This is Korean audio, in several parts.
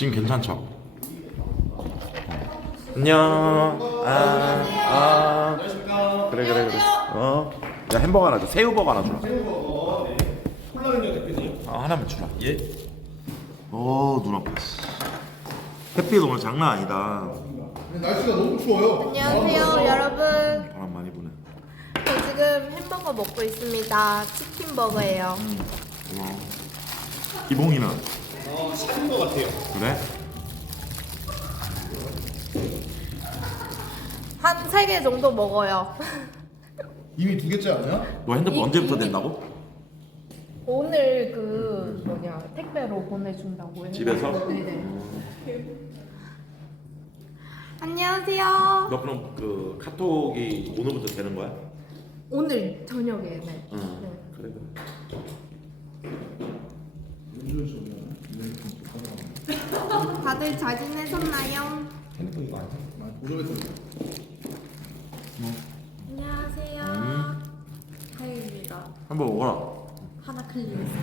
지금 괜찮죠? 안녕. 그래. 야 햄버거 하나 줘. 새우버거 하나 주라. 새우버거. 네. 콜라면요 대표님. 하나만 주라. 예. 눈 아파. 햇빛 오늘 장난 아니다. 날씨가 너무 추워요. 안녕하세요 여러분. 바람 많이 부네. 저 지금 햄버거 먹고 있습니다. 치킨 버거예요. 와. 기봉이는 샤인 것 같아요. 그래? 한 3개 정도 먹어요. 이미 2개째 아니야? 너 핸드폰 언제부터 됐나고? 오늘 택배로 보내준다고 해요. 집에서? 네네. 안녕하세요. 너 그럼 그 카톡이 오늘부터 되는 거야? 오늘 저녁에 네. 응. 그래. 다들 잘 지내셨나요? 핸드폰 이거 아니야? 고정했어. 안녕하세요. 하유입니다. 햄버거 먹어라. 하나 클릭했어요.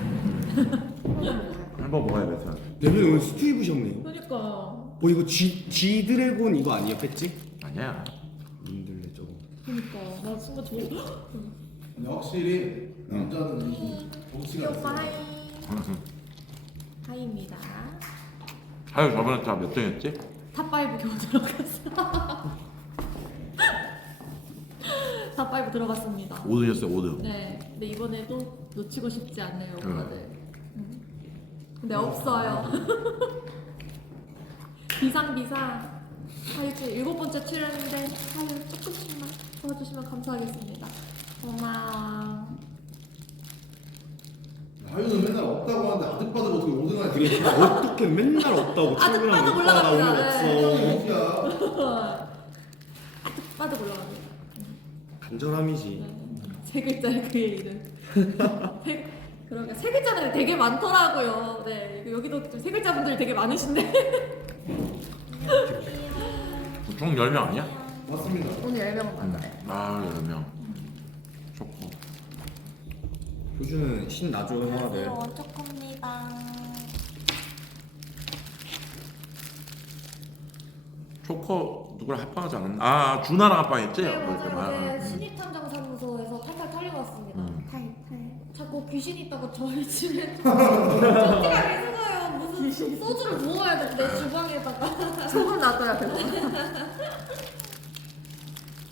햄버거 먹어야 돼. 대표님 오늘 수트 입으셨네요. 그러니까. 이거 G 드래곤 이거 아니에요 배지? 아니야. 님들래 저거. 그러니까 나 순간 저거. 근데 확실히 남자는 이 덩치가 오빠 있어. 하이. 하이입니다. 하유 저번에 다 몇 등했지? 탑5 겨우 들어갔어. 탑5 들어갔습니다. 5등이었어요 5등. 네. 근데 이번에도 놓치고 싶지 않네요, 응. 오빠들. 근데 없어요. 비상. 하유 지금 7번째 출연인데 하유 조금씩만 도와주시면 감사하겠습니다. 고마워. 하유는 맨날 없다고 하는데 아득바득 어떻게 5등 하지? 그러니까 어떻게 맨날 없다고 아득바득 오늘 올라갑니다. 네. 없어. 빠져 올라갑니다. 간절함이지. 세 글자의 그의 이름. 그러니까 세 글자는 되게 많더라고요. 네, 여기도 좀 세 글자 분들이 되게 많으신데. 총 10명 아니야? 맞습니다. 오늘 10명 맞아요. 10명. 좋고. 효주는 신나죠 형아들. 원초코입니다. 초코 누구랑 합방하지 않았나? 주나랑 합방했지? 네, 그때 맞아요. 네, 말. 신입탐정사무소에서 탈탈 털리고 왔습니다. 탈탈. 자꾸 귀신 있다고 저희 집에 쫓기가 계속해요. 무슨 소주를 부어야 돼, 내 주방에다가. 소금 놔둬야 되고.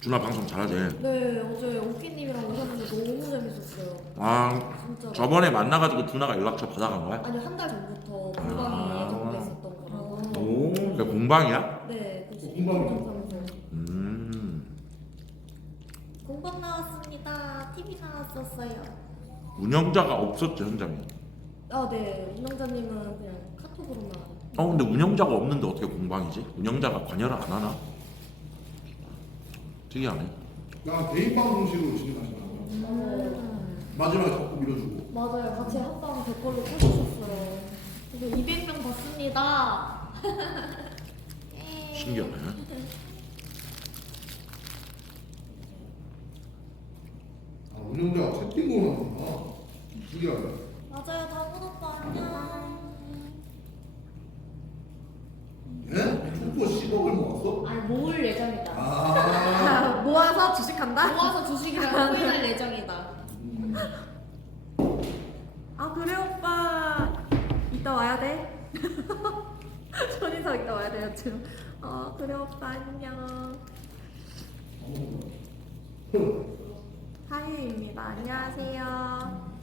주나 방송 잘하지? 네, 어제 오키님이랑 오셨는데 너무 재밌었어요. 아 진짜. 저번에 만나가지고 두나가 연락처 받아간 거야? 아니, 한 달 전부터 공방이 예정돼 있었던 거라서. 오. 그게 공방이야? 네, 그 공방이요? 신입탐정사무소. 공방 나왔습니다. TV 나왔었어요. 운영자가 없었지 현장에. 아, 네. 운영자님은 그냥 카톡으로만. 근데 운영자가 없는데 어떻게 공방이지? 운영자가 관여를 안 하나? 특이하네. 그냥 개인 방송식으로 진행하시더라고요. 마지막에 자꾸 밀어주고. 맞아요. 같이 합방 댓글로 켜주셨어요. 그래서 200명 봤습니다. 신기하네. 운영자가 채팅으로 나오구나. 신기하네. 맞아요. 다문 오빠 안녕. 예? 초코 10억을 모았어? 아니, 모을 예정이다. 아. 모아서 주식한다? 모아서 주식이랑 코인할 예정이다. 아 그래 오빠. 이따 와야 돼. 천이서 이따 와야 돼요 지금. 그래 오빠 안녕. 하유입니다. 안녕하세요.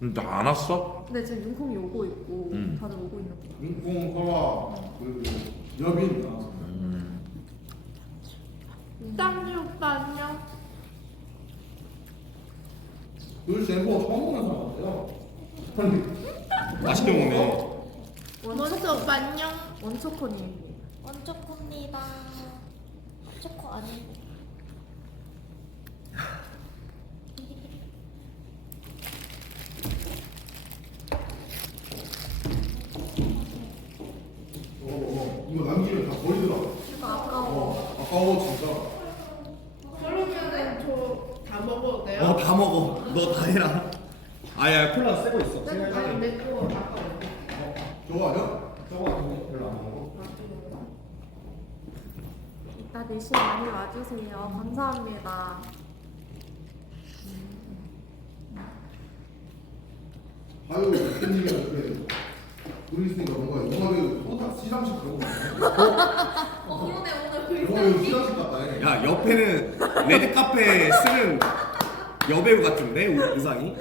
나 안 왔어? 근데 지금 윤콩이 오고 있고 음. 다들 오고 있는 거. 윤콩, 설아, 그리고 여빈 나왔어. 짱이 오빠 안녕. 도대체 햄버거 처음 보는 사람 같아요. 맛있게 먹네. 원초 오빠 안녕. 원초코님. 원초코입니다. 초코 아니고. 이거 남기면 다 버리더라. 이거 아까워. 아까워 진짜. 그러면은 저 다 먹어도 돼요? 다 먹어. 너 다 해라. 아야 콜라 새거 있어. 아니 내거 아까 저거 아니야? 저거 별로 안 먹어. 이따 4시에 많이 와주세요. 감사합니다. 아유 대표님이 그래. 우리 있으니까 뭔가 영화배우 소다 시상식 그런 거 같아. 그러네 오늘 영화배우 시상식 같다. 해. 야 옆에는 레드 카페 쓰는 여배우 같은데 의상이?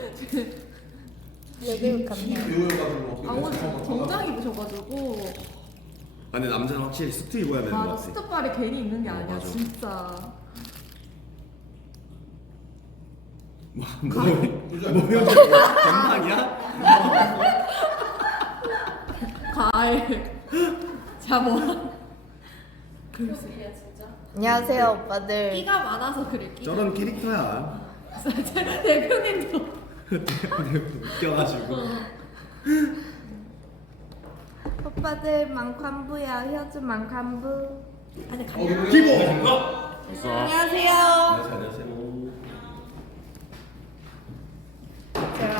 레벨 신인 배우여가지고 어떻게 아 오늘 됐어? 정장 입으셔가지고 아 근데 남자는 확실히 수트 입어야 되는 것 맞아 같아. 스톱발이 괜히 있는 게 아니야 맞아. 진짜. 뭐 효주 건방이야? 과일. 자 뭐. 안녕하세요 오빠들. 끼가 많아서 그래. 끼가. 저런 캐릭터야. 대표님도. 웃겨가지고. 오빠들 만관부야. 효주 만관부. 아니 기본. 됐어. 안녕하세요. 안녕하세요. 제가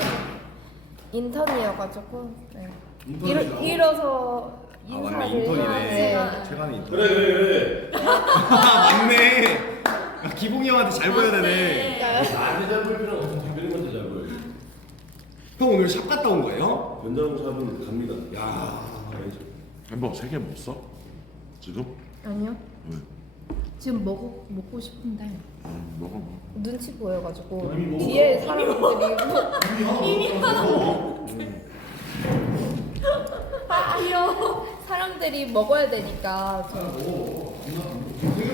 인턴이어가지고 네. 인턴이시라고? 일어서 아 인사를 맞네 인턴이네. 네. 최간이 인턴. 그래. 맞네. 기봉이 형한테 잘 보여야 되네. 나한테 잘 보일 필요는 없어. 대표님한테 잘 보여. 형 오늘 샵 갔다 온 거예요? 변장 샵은 갑니다. 야. 햄버거 3개 못 써? 지금? 아니요. 왜? 지금 먹고 싶은데 먹어. 눈치 보여가지고 이미 먹었어. 뒤에 사람들이 귀여워. 사람들이 먹어야 되니까 저 먹어. 되게 많아. 되게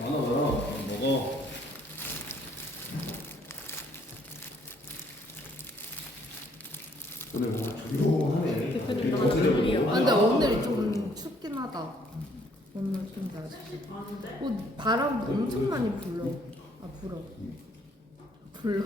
많아 많아. 먹어. 근데 뭔가 조용하네. 대표님 너무 조용해요. 아, 근데 오늘 좀 춥긴 하다. 오늘 좀 날씨. 바람 엄청 많이 불러. 아 불어. 불러.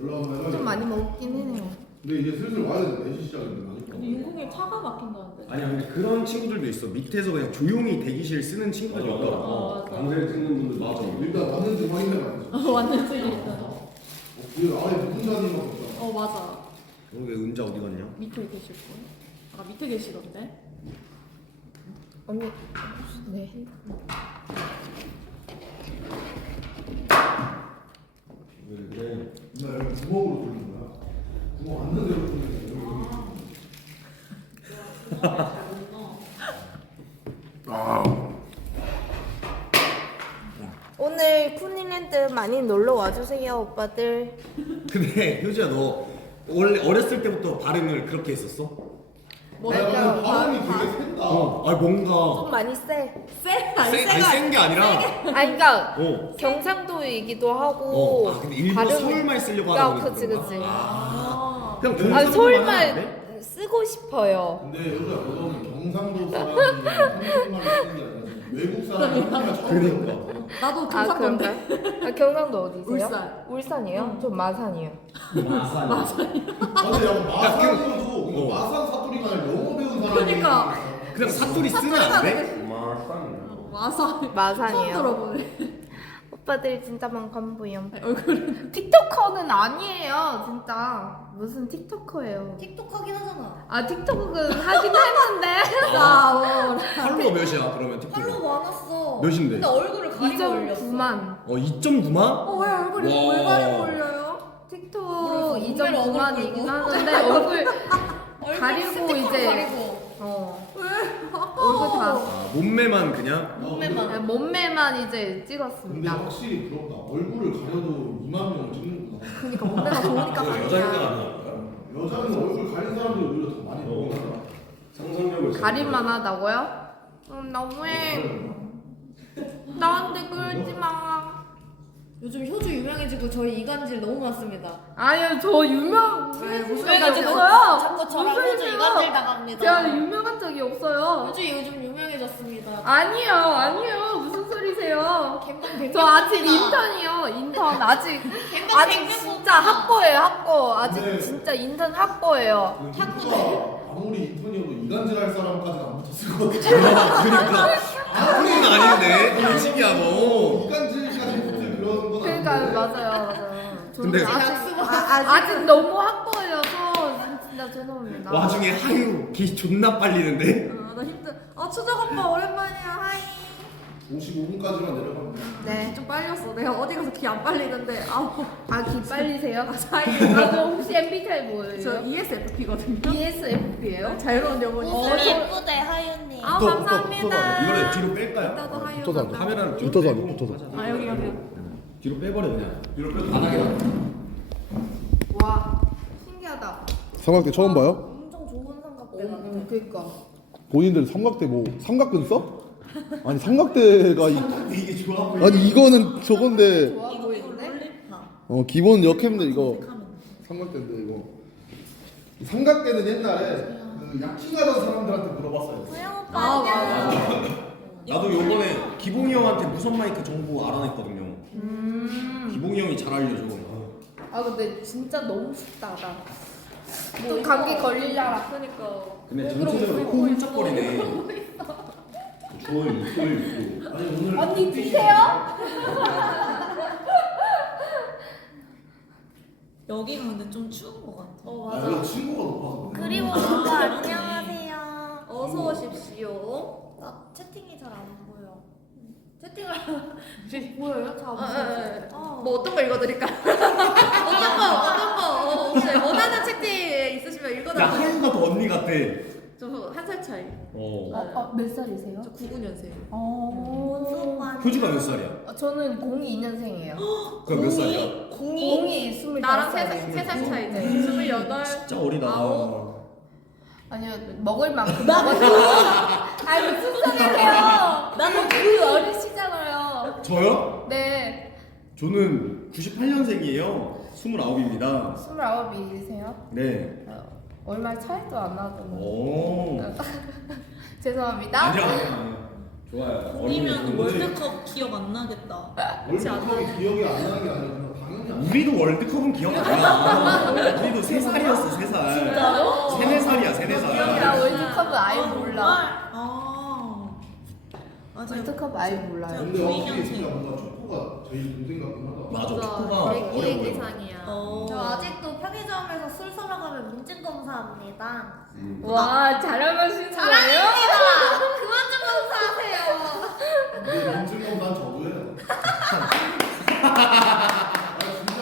연락 한번 좀 해가지고. 많이 먹긴 해요. 근데 이제 슬슬 와야 되는데 4시 시작인데 근데 인공에 차가 막힌다는데. 아니야 근데 그런 친구들도 있어. 밑에서 그냥 조용히 대기실 쓰는 친구들이 있더라고. 방송 찍는 분들 맞아. 일단 왔는지 확인해봐야지. 왔는지 일단. 그 안에 누군 자리만 없다. 맞아. 왜 은자 어디 갔냐? 밑에 계실 거예요? 아 밑에 계시던데. 언니 네. 왜 그래? 나 여기 구멍으로 돌리는 거야. 구멍 왔는 대로 돌리는 거야. 아. 오늘 쿠닐랜드 많이 놀러 와주세요 오빠들. 근데 효주야 너 원래 어렸을 때부터 발음을 그렇게 했었어? 야, 발음이 되게 센다. 아 뭔가 좀 많이 세. 아니 센 게 아니라 아니 그러니까 어. 경상도이기도 하고. 아 근데 일부러 발음이- 서울말 쓰려고 하다 야, 보니까 그치 그런가? 그치. 그냥 아 경상도만 서울말 하는데? 쓰고 싶어요. 근데 요즘 너는 경상도 사람이 한국말을 쓰는 게 아니라 외국 사람이 한국말 처음 듣는 거 같아. 나도 아 경상도인데. 그런가요? 아, 경상도 어디세요? 울산. 울산이에요? 전 마산이에요. 근데 약간 마산으로도 어. 마산 사투리가 아니라 영어 배운 사람이 그러니까. 그냥 사투리 쓰면 안 돼? 와서 처음 마산이에요. 들어보네. 오빠들 진짜 만관부요. 얼굴은 틱토커는 아니에요, 진짜. 무슨 틱토커예요? 틱톡 하긴 하잖아. 아 틱토크는 하긴 했는데 나 팔로워 몇이야 그러면 틱톡? 많았어. 몇인데? 근데 얼굴을 가리고 올렸어. 2.9만. 2.9만? 왜 얼굴이 와. 왜 가리고 올려요? 틱톡 모르겠어. 2.9만이긴 하는데 얼굴 가리고 스티커로 이제 가리고. 얼굴 다 아, 몸매만 그냥? 몸매만. 몸매만 이제 근데 찍었습니다. 확실히 부럽다. 얼굴을 가려도 2만 명을 찍는구나. 그러니까 몸매가 좋으니까 여자니까 가리냐. 안 나올까? 여자는 얼굴 가린 사람들이 오히려 더 많이 보긴 하더라. 상상력을 가릴만 하다고요? 너무해. 나한테 그러지 마. 요즘 효주 유명해지고 저희 이간질 너무 많습니다. 아니요, 저 유명 무슨 적이 이간질? 없어요. 자꾸 저랑 무슨 효주 소리세요? 이간질 당합니다. 제가 유명한 적이 없어요. 효주 요즘 유명해졌습니다. 아니요, 무슨 소리세요? 갬방 저 아직 인턴이요, 인턴 아직 갬방 아직 진짜 학고예요, 학고. 아직 네. 진짜 인턴 학고예요. 탁구가 아무리 인턴이어도 이간질 할 사람까지는 안 붙었을 것 같아. 그러니까 학부는 아닌데 신기야 너. 이간질까지 붙을 그런 건 그러니까 아닌데. 맞아요. 저는 근데 아직 아직 너무 학거여서 진짜 죄송합니다. 와중에 하유 기 존나 빨리는데. 나 힘들. 추정 오빠 오랜만이야. 하이. 55분까지만 내려가면 돼. 네. 좀 빨렸어. 내가 어디 가서 기 안 빨리는데. 기 빨리세요? 사이. 혹시 MBTI 뭐예요? 저 ESFP거든요. ESFP예요? 자유로운 영혼이. 예쁘대 하윤님. 감사합니다. 이거를 뒤로 뺄까요? 이따도 하유. 붙어서 안 돼. 카메라를 뒤로 붙어서 안 빼고 돼, 붙어서. 하자. 여기. 뒤로 빼버려 그냥. 뒤로 빼고 바닥에다. 와 신기하다. 삼각대 처음 봐요? 엄청 좋은 삼각대 같아. 그니까. 본인들 삼각대 뭐 삼각근 써? 아니 삼각대가 이게 좋아 보여. 아니 이거는 저건데 좋아 보이는데? 롤리파. 기본 역캠인데 이거 삼각대인데 이거 삼각대는 옛날에 그 약칭하던 사람들한테 물어봤어요. 소영 오빠 안녕. 나도 요번에 기봉이 형한테 무선 마이크 정보 알아냈거든요. 기봉이 형이 잘 알려줘. 근데 진짜 너무 춥다. 또 감기 걸리려라. 그러니까. 근데 전체적으로 코 훌쩍거리네. 좋아요, 있고. 아니 오늘 언니 뛰세요? 여기가 근데 좀 추운 것 같아. 맞아. 이거 친구가 높아서 그래. 그리고 오빠 안녕하세요. 어서 오십시오. 나 채팅이 잘 안 보여. 채팅을. 보여요? 잘 안 보여. 뭐 어떤 거 읽어드릴까? 어떤 거 혹시 원하는 채팅 있으시면 나 읽어달라고. 하유가 더 언니 같아. 저 한 살 차이. 몇 살이세요? 저 99년생. 원수 오빠. 효주가 몇 살이야? 저는 02년생이에요. 그럼 몇 살이야? 공이 25살이에요. 나랑 3살 차이. 네. 28. 진짜 어리다. 아홉. 아니요, 먹을 만큼 먹었어요. 아니, 무슨 소리세요? 나는 그 어리시잖아요. 저요? 네, 저는 98년생이에요. 29입니다. 29이세요? 네. 얼마 차이도 안 나잖아요. 오. 죄송합니다. 아니야. 좋아요. 공이면 월드컵 기억 안 나겠다. 월드컵이 기억이 안 나는 게 아니라 그냥 당연히 안 나. 우리도 월드컵은 기억 안 나. 우리도 3살이었어, 3살. 진짜요? 3, 4살이야, 3, 나 4살. 월드컵은 아예 몰라. 맞아. 월드컵 아예 몰라요. 근데 확실히 진짜 뭔가 초코가 제일 동생 같긴 하다. 맞아, 초코가 어려 보여. 애기상이야. 저 아직도 편의점에서 술 사러 가면 민증 검사합니다. 와, 자랑하시는 거예요? 그만 좀 검사하세요. 근데 민증은 난 저도 해요.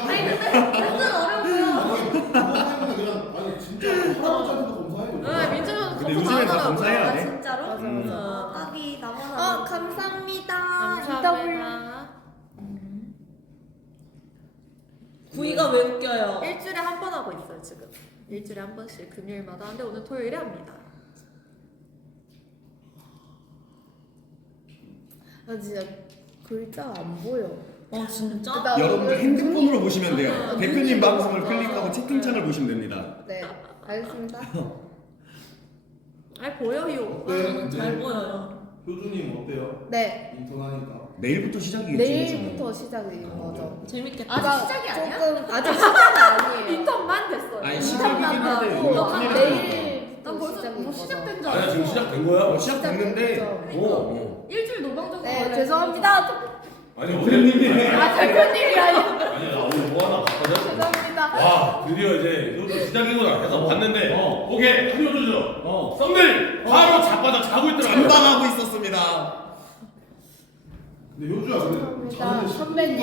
아니 진짜. 완전 어려워요. 그거 때문에 그냥 아니 진짜 할아버지한테도 검사해요. 민주는 근데 요즘엔 다 검사해야 돼. 진짜로? 맞아. 딱이 나만 감사합니다. 감사합니다. 구이가 왜 웃겨요? 일주일에 한 번 하고 있어요 지금. 일주일에 한 번씩 금요일마다 하는데 오늘 토요일에 합니다. 나 진짜 글자가 안 보여. 진짜? 나 여러분들 오늘 핸드폰으로 보시면 돼요. 대표님 방송을 클릭하고 채팅창을 보시면 됩니다. 네, 알겠습니다. 아이 보여요. 어때? 잘 보여요. 효주님 어때요? 네, 인턴하니까. 내일부터 시작이겠지. 내일부터 시작인 거죠. 재밌겠다. 아직 시작이 아니야? 조금 아직 시작이 아니에요. 인턴만 됐어요. 아니 시작이긴 한데 어, 이거 큰일 났다. 내일부터 난 벌써 시작인 뭐 거죠. 시작된 줄 아니야, 지금 알았어. 시작된 거야? 시작됐는데 그쵸. 일주일 노방적으로. 네, 죄송합니다. 아니, 대표님이. 대표님이 아니. 아니, 나 오늘 뭐 하나 봤거든? 죄송합니다. 와, 드디어 이제 효주 시작이구나 해서 봤는데, 오케이, 한효주죠. 썸네일 바로 자빠져 자고 있더라고. 감당하고 있었습니다. 근데 효주야 근데 자는데 선배님.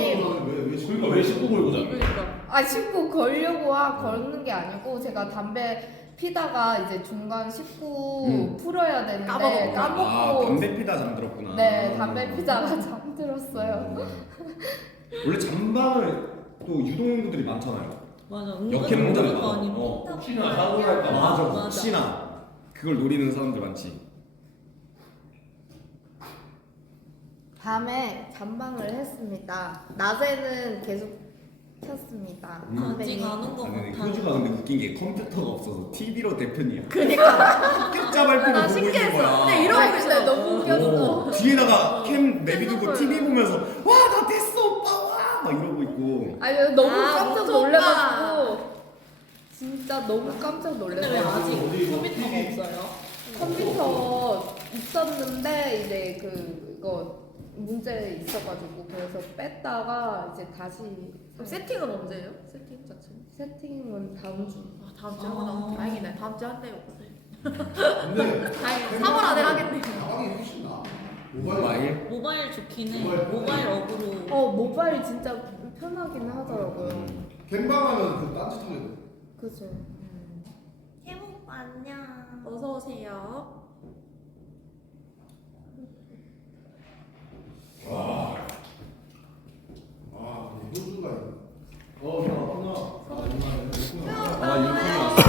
왜 그러니까 왜 19 걸고 자? 아, 씻고 걸려고 걸는 게 아니고 제가 담배 피다가 이제 중간 씻고 풀어야 되는데 까먹었구나. 까먹고 아 담배 피다 잠들었구나. 네, 담배 피다가 잠들었어요. 원래 잠방을 또 유동인구들이 많잖아요. 맞아. 역행 문제가 거 많아. 아니고. 혹시나 사고 날까 봐. 맞아. 맞아. 혹시나 그걸 노리는 사람들 많지. 밤에 잠방을 했습니다. 낮에는 계속 켰습니다. 아직 안 온 것 아니, 같아. 효주가 근데 웃긴 게 컴퓨터가 없어서 TV로 대편이야. 그러니까 합격자 발표를 나 보고 있는 신기했어. 거야. 근데 이러고 아, 근데 너무 웃겼어. 뒤에다가 캠 내비두고 해석을. TV 보면서 와 나 됐어 오빠 와막 이러고 있고. 아니 너무 아, 깜짝 모토 놀래가지고 진짜 너무 깜짝 근데 왜 놀랐어요. 아직 컴퓨터가 없어요? 컴퓨터 있었는데 이제 그거 문제 있어가지고 그래서 뺐다가 이제 다시 그럼 세팅은 언제예요? 세팅 자체? 세팅은 다음 주. 아, 다음 주에 너무 다행이네. 다음 주에 한대요 오늘. 근데 다행이네. 3월 안에 하겠네. 상황이 훨씬 나. 모바일? 모바일 좋긴 해. 모바일. 모바일 어그로. 모바일 진짜 편하긴 하더라고요. 갱방하면 그 딴짓하게 돼. 그죠. 혜목 안녕. 어서 오세요. 아, 효주가 아 윤콩이 왔어.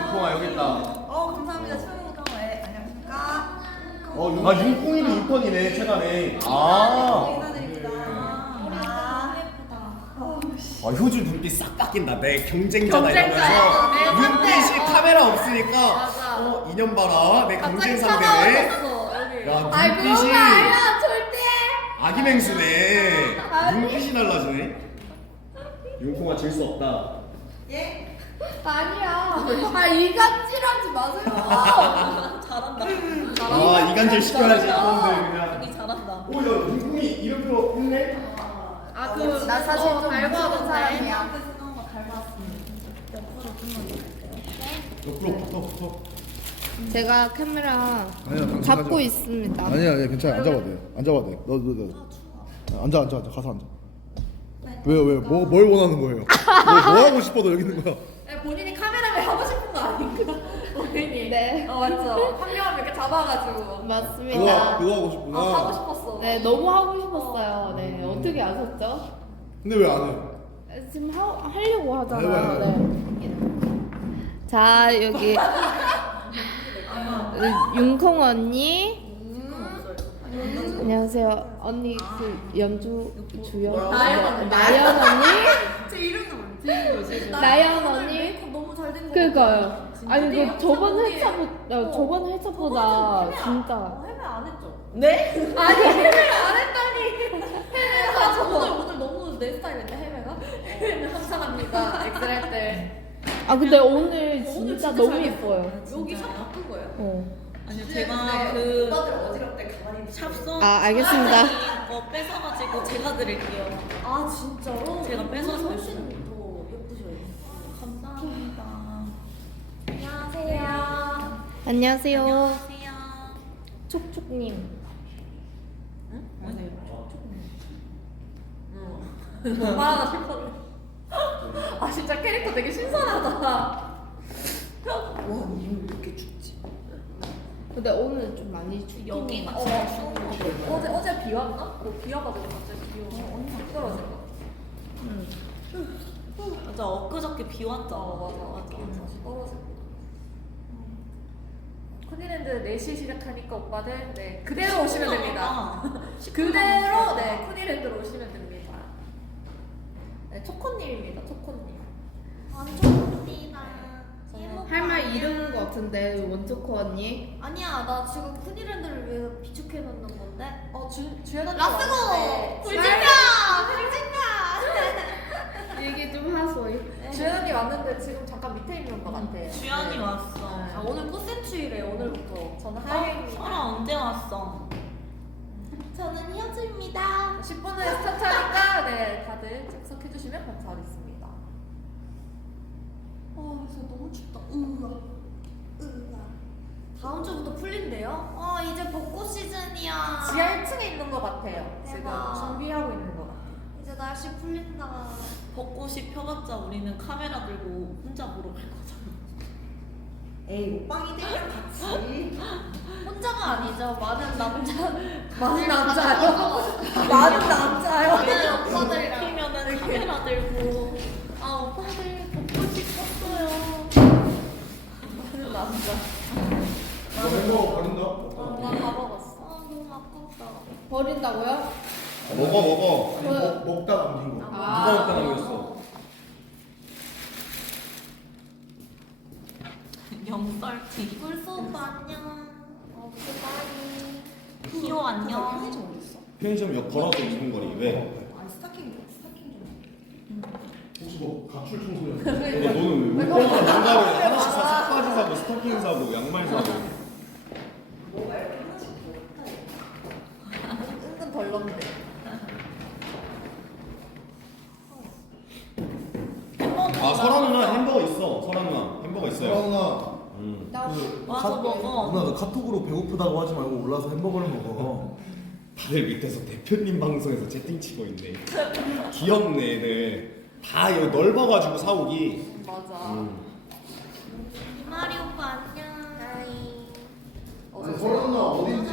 윤콩아 여기 있다. 감사합니다. 최영우가 왜 안녕하십니까? 아 윤콩이도 인턴이네 체감에. 아. 인사드립니다. 너무 예쁘다. 아 효주 눈빛 싹 바뀐다. 내 경쟁자다 경쟁자야. 네, 이러면서 눈빛이 상대. 카메라 없으니까 맞아. 인연 봐라 내 갑자기 경쟁 상대네. 차가워졌어 여기. 야 아이 눈빛이 그런 거 아니야 절대. 아기 맹수네. 눈빛이 달라지네. 윤콩아 질 수 없다. 예? 아니야. 아 이간질하지 마세요. 잘한다. 아 이간질 시켜야지 이건데 그냥. 여기 잘한다. 오야 윤콩이 이름표 했네. 나 사실 좀 알고 하던 사람이야. 앞에 쓰는 거 닮았습니다. 옆으로 좀만 옆으로 붙어. 제가 카메라 아니야, 잡고 있습니다. 아니야, 괜찮아. 앉아봐도 돼. 앉아봐도 돼. 너. 앉아. 가서 앉아. 왜요? 뭘 원하는 거예요? 뭐 하고 싶어 너 여기 있는 거야? 네, 본인이 카메라를 하고 싶은 거 아닌가? 본인이. 네. 맞죠. 한 명을 이렇게 잡아가지고. 맞습니다. 그거 하고 싶구나. 하고 싶었어. 네, 너무 하고 싶었어요. 네, 어떻게 아셨죠? 근데 왜 안 해? 지금 하려고 하잖아요. 해봐요. 네. 자, 여기 윤콩 언니. 안녕하세요. 언니 그 연주 주연 나연 언니. 나연 언니. 제 이름은 뭔지? 나연 언니. 메이크업 너무 잘 된 거. 그니까요. 아니 그 저번 언니. 회차보다 저번 회차보다 진짜. 해외 안 했죠? 네? 아니 해외를 안 했다니. 해외가 오늘 너무 내 스타일인데 해외가? 해외는 항상 합니다. 엑셀 때. 아 근데 오늘 진짜 너무 잘 예뻐요. 여기 샵 바꾼 거예요? 아니요 제가 그 오빠들 어지럽대 가만히. 샵송 아, 알겠습니다. 거 뺏어가지고 제가 드릴게요. 아 진짜로? 제가 뺏어서 훨씬 더 예쁘셔요. 감사합니다. 안녕하세요. 안녕하세요. 안녕하세요. 촉촉님. 말하나 싶었네. 아 진짜 캐릭터 되게 신선하다. 근데 오늘 좀 많이 춥긴 여기가 해요. 어제 비 왔나? 비 와가지고 갑자기 비 오고 떨어진 거. 맞아 엊그저께 비 왔잖아. 맞아. 떨어진 거. 쿠니랜드 4시 시작하니까 오빠들 네 그대로 오시면 됩니다. 그대로 네 쿠니랜드로 오시면 됩니다. 네 초코님입니다. 초코님. 완전입니다. 할 말 잃은 것 같은데 원초코 언니. 아니야, 나 지금 쿠니랜드를 위해서 비축해 놓는 건데. 주연 언니 라스고! 왔는데 불진파! 얘기 좀 하소이. 주연 언니 왔는데 지금 잠깐 밑에 있는 것 같아. 주연이 왔어. 아, 오늘 꽃샘추위래 오늘부터. 저는 하이입니다. 설아 언제 왔어? 저는 희영주입니다. 10분 후에 스타트하니까 네 다들 착석해주시면 감사하겠습니다. 진짜 너무 춥다. 다음 주부터 풀린대요? 이제 벚꽃 시즌이야. 지하 1층에 있는 것 같아요. 지금 대박. 준비하고 있는 것 같아요. 이제 날씨 풀린다. 벚꽃이 펴봤자 우리는 카메라 들고 혼자 보러 갈 거잖아. 에이, 오빵이들이랑 같이. 혼자가 아니죠. 많은 남자요. 많은 남자요. 많은 오빠들이랑. 피면은 카메라 들고 오빠들 벚꽃이 폈어요. 많은 남자. 햄버거 버린다? 다 먹었어. 너무 아깝다. 버린다고요? 먹어. 그- 먹다 남긴 거. 누가 먹다 남겼어? 영썰티. 불소 오빠 안녕. 바이. 희호 안녕. 편의점 역 걸어서 있는 거리 왜? 스타킹 좀. 혹시 뭐 가출 청소년? 근데 너는 왜 뭔가를 하나씩 사? 속바지 사고 스타킹 사고 양말 사고. 은근 덜렁대. 햄버거 아 설아 누나 햄버거 있어. 설아 누나 햄버거 있어요. 누나 와서 먹어. 누나 너 카톡으로 배고프다고 하지 말고 올라서 햄버거를 먹어. 다들 밑에서 대표님 방송에서 채팅 치고 있네. 귀엽네 애들. 다 여기 넓어가지고 사오기. 맞아. 이마리 오빠 안녕. 아니 설아 누나 어딘지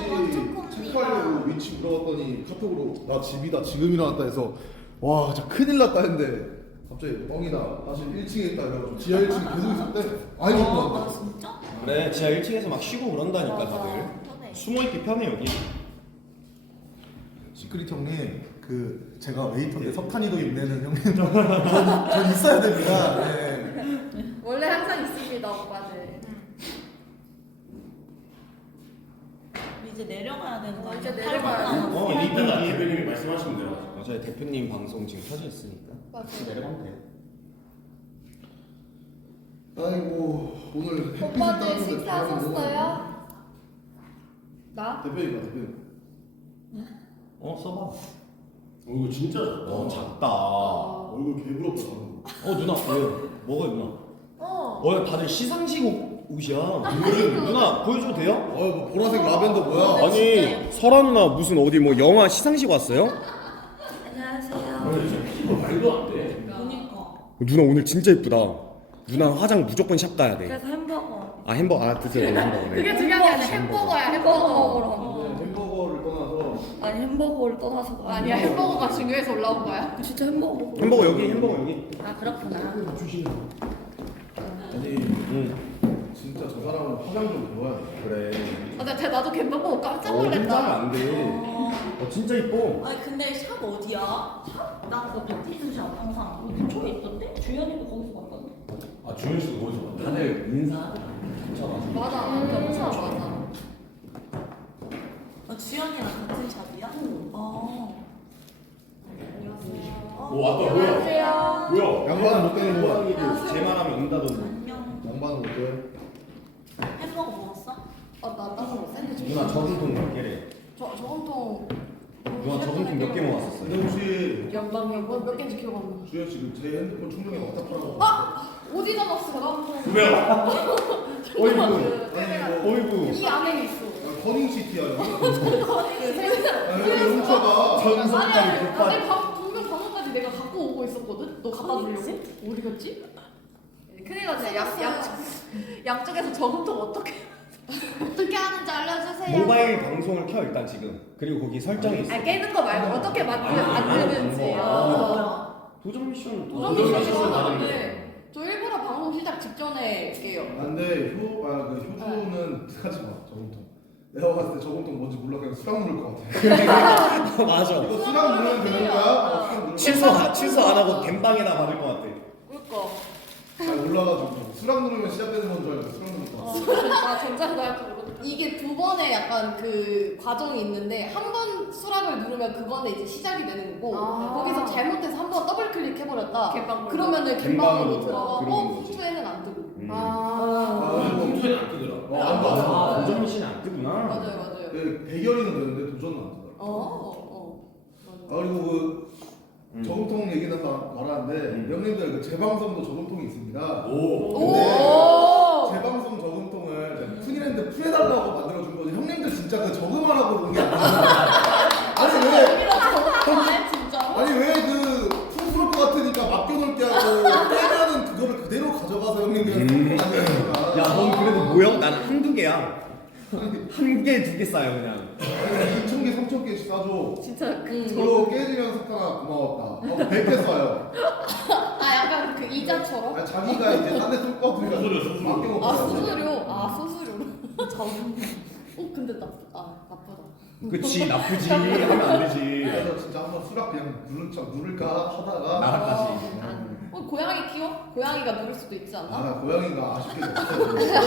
체크하려고 위치 물어봤더니 카톡으로 나 집이다 지금 일어났다 해서 와 진짜 큰일 났다 했는데 갑자기 뻥이다 다시 1층에 있다 이래가지고 지하 1층에 계속 있을 때 아이고 아 나 진짜? 그래 지하 1층에서 막 쉬고 그런다니까 다들. 숨어있기 편해 여기. 시크릿 형님 그 제가 웨이터인데 석탄이도 있네는 형님 전 있어야 됩니다. 네. 원래 항상 있습니다, 오빠들. 이제 내려가야 되는 거 아니야? 이제 내려가야 돼. 이따가 대표님이 말씀하시면 돼요. 저희 대표님 방송 지금 켜져 있으니까. 맞아. 내려가면 돼. 아이고 오늘 오빠들 식사하셨어요? 나? 대표님 써봐. 이거 진짜 좋다. 작다. 얼굴 개부럽다 방금. 누나 뭐요? 뭐가 누나? 다들 시상식 옷이야. 누나 보여줘도 돼요? 뭐 보라색 라벤더 뭐야? 아니 설아 누나 무슨 어디 뭐 영화 시상식 왔어요? 이거 말도 안 돼. 그니까. 누나 오늘 진짜 이쁘다. 누나 화장 무조건 샵 가야 돼. 그래서 햄버거. 아 햄버거 드세요 햄버거. 그게 중요한 게 아니라 햄버거야, 햄버거 먹으러. 햄버거를 떠나서 아니 햄버거를 떠나서 아니야, 햄버거가 중요해서 올라온 거야. 진짜 햄버거. 햄버거 여기. 아 그렇구나. 아니 진짜 저 사람은 화장 좀 배워야 돼. 그래. 아, 나도 갬방 보고 깜짝 놀랐다. 안 돼. 진짜 이뻐. 아니 근데 샵 어디야? 샵? 나 그거 패티즈 샵 항상 근처에 있던데? 주연이도 거기서 봤거든? 아 주현 씨도 거기서 봤다. 다들 인사. 맞아, 맞아. 아, 주연이랑 같은 샵이야? 오 왔다 뭐야? 뭐야? 양반은 못 되는 거야. 제 말하면 응다던데. 안녕. 양반은 못 돼. 햄버거 먹었어? 나 따로 샌드위치. 누나 저금통 몇 개래? 저금통 누나 저금통 몇 개 모았었어요? 근데 혹시 연방이 몇 개인지 기억 안 나. 주현 씨 제 핸드폰 충전기 어디다 팔아서? 어디 넣었어? 저금통. 뭐야? 어이구. 이 안에 있어. 커닝 시티야 여기. 그 여기 훔쳐가. 아니, 분명 방금까지 내가 갖고 오고 있었거든? 너 갖다 주려고? 어디 갔지? 큰일 났네. 양쪽에서 저금통 어떻게 하는지 알려주세요. 모바일 방송을 켜 일단 지금. 그리고 거기 설정이 있어. 깨는 거 말고 어떻게 만드는지. 도전 미션. 도전 미션이 많은데 저 일부러 방송 시작 직전에 깨요. 안돼 효주는 하지 마 저금통. 내가 봤을 때 저금통 뭔지 몰라 그냥 수락 누를 것 같아. 맞아. 이거 수락 누르면 되는 거야? 수락 누르면 취소 안 하고 갬방에다 받을 것 같아. 그니까. 잘 몰라가지고 수락 누르면 시작되는 건 줄 알고 수락 누르니까. 나 전자도 할 줄 모르고. 이게 두 번의 약간 그 과정이 있는데 한 번 수락을 누르면 그거는 이제 시작이 되는 거고 거기서 잘못해서 한 번 더블 클릭해버렸다. 그러면은 갬방으로 들어가고 들어오는 거지. 풍투에는 안 뜨고. 홈트에는 안 뜨더라. 안 봐. 도전 미션이 안 뜨구나. 맞아요. 대결이는 되는데 도전은 안 되더라. 그리고 그 저금통 얘기는 말하는데 형님들 그 재방송도 저금통이 있습니다. 근데 재방송 저금통을 푸니랜드 풀해달라고 만들어준 거지 형님들 진짜 그 저금하라고 그런 게 아니 왜 그 풀풀 것 같으니까 맡겨놓을게 하고 빼면은 그거를 그대로 가져가서 형님들 만들어주니까. 넌 그래도 뭐야? 나는 한두 개야. 한 개, 두 개 쌓여 그냥. 2,000개, 3,000개씩 싸줘. 진짜 서로 깨지면 석탄아 고마웠다. 100개 써요. 약간 그 이자처럼? 아니, 자기가 이제 딴데 쓸 거 없으니까 수수료. 맡겨놓고. 수수료로. 근데 나쁘다. 그치 나쁘지 하면 안 되지. 그래서 진짜 한번 수락 그냥 누를까 하다가 나갔다지. 고양이 키워? 고양이가 누를 수도 있지 않나? 아 고양이가 아쉽게 없어요.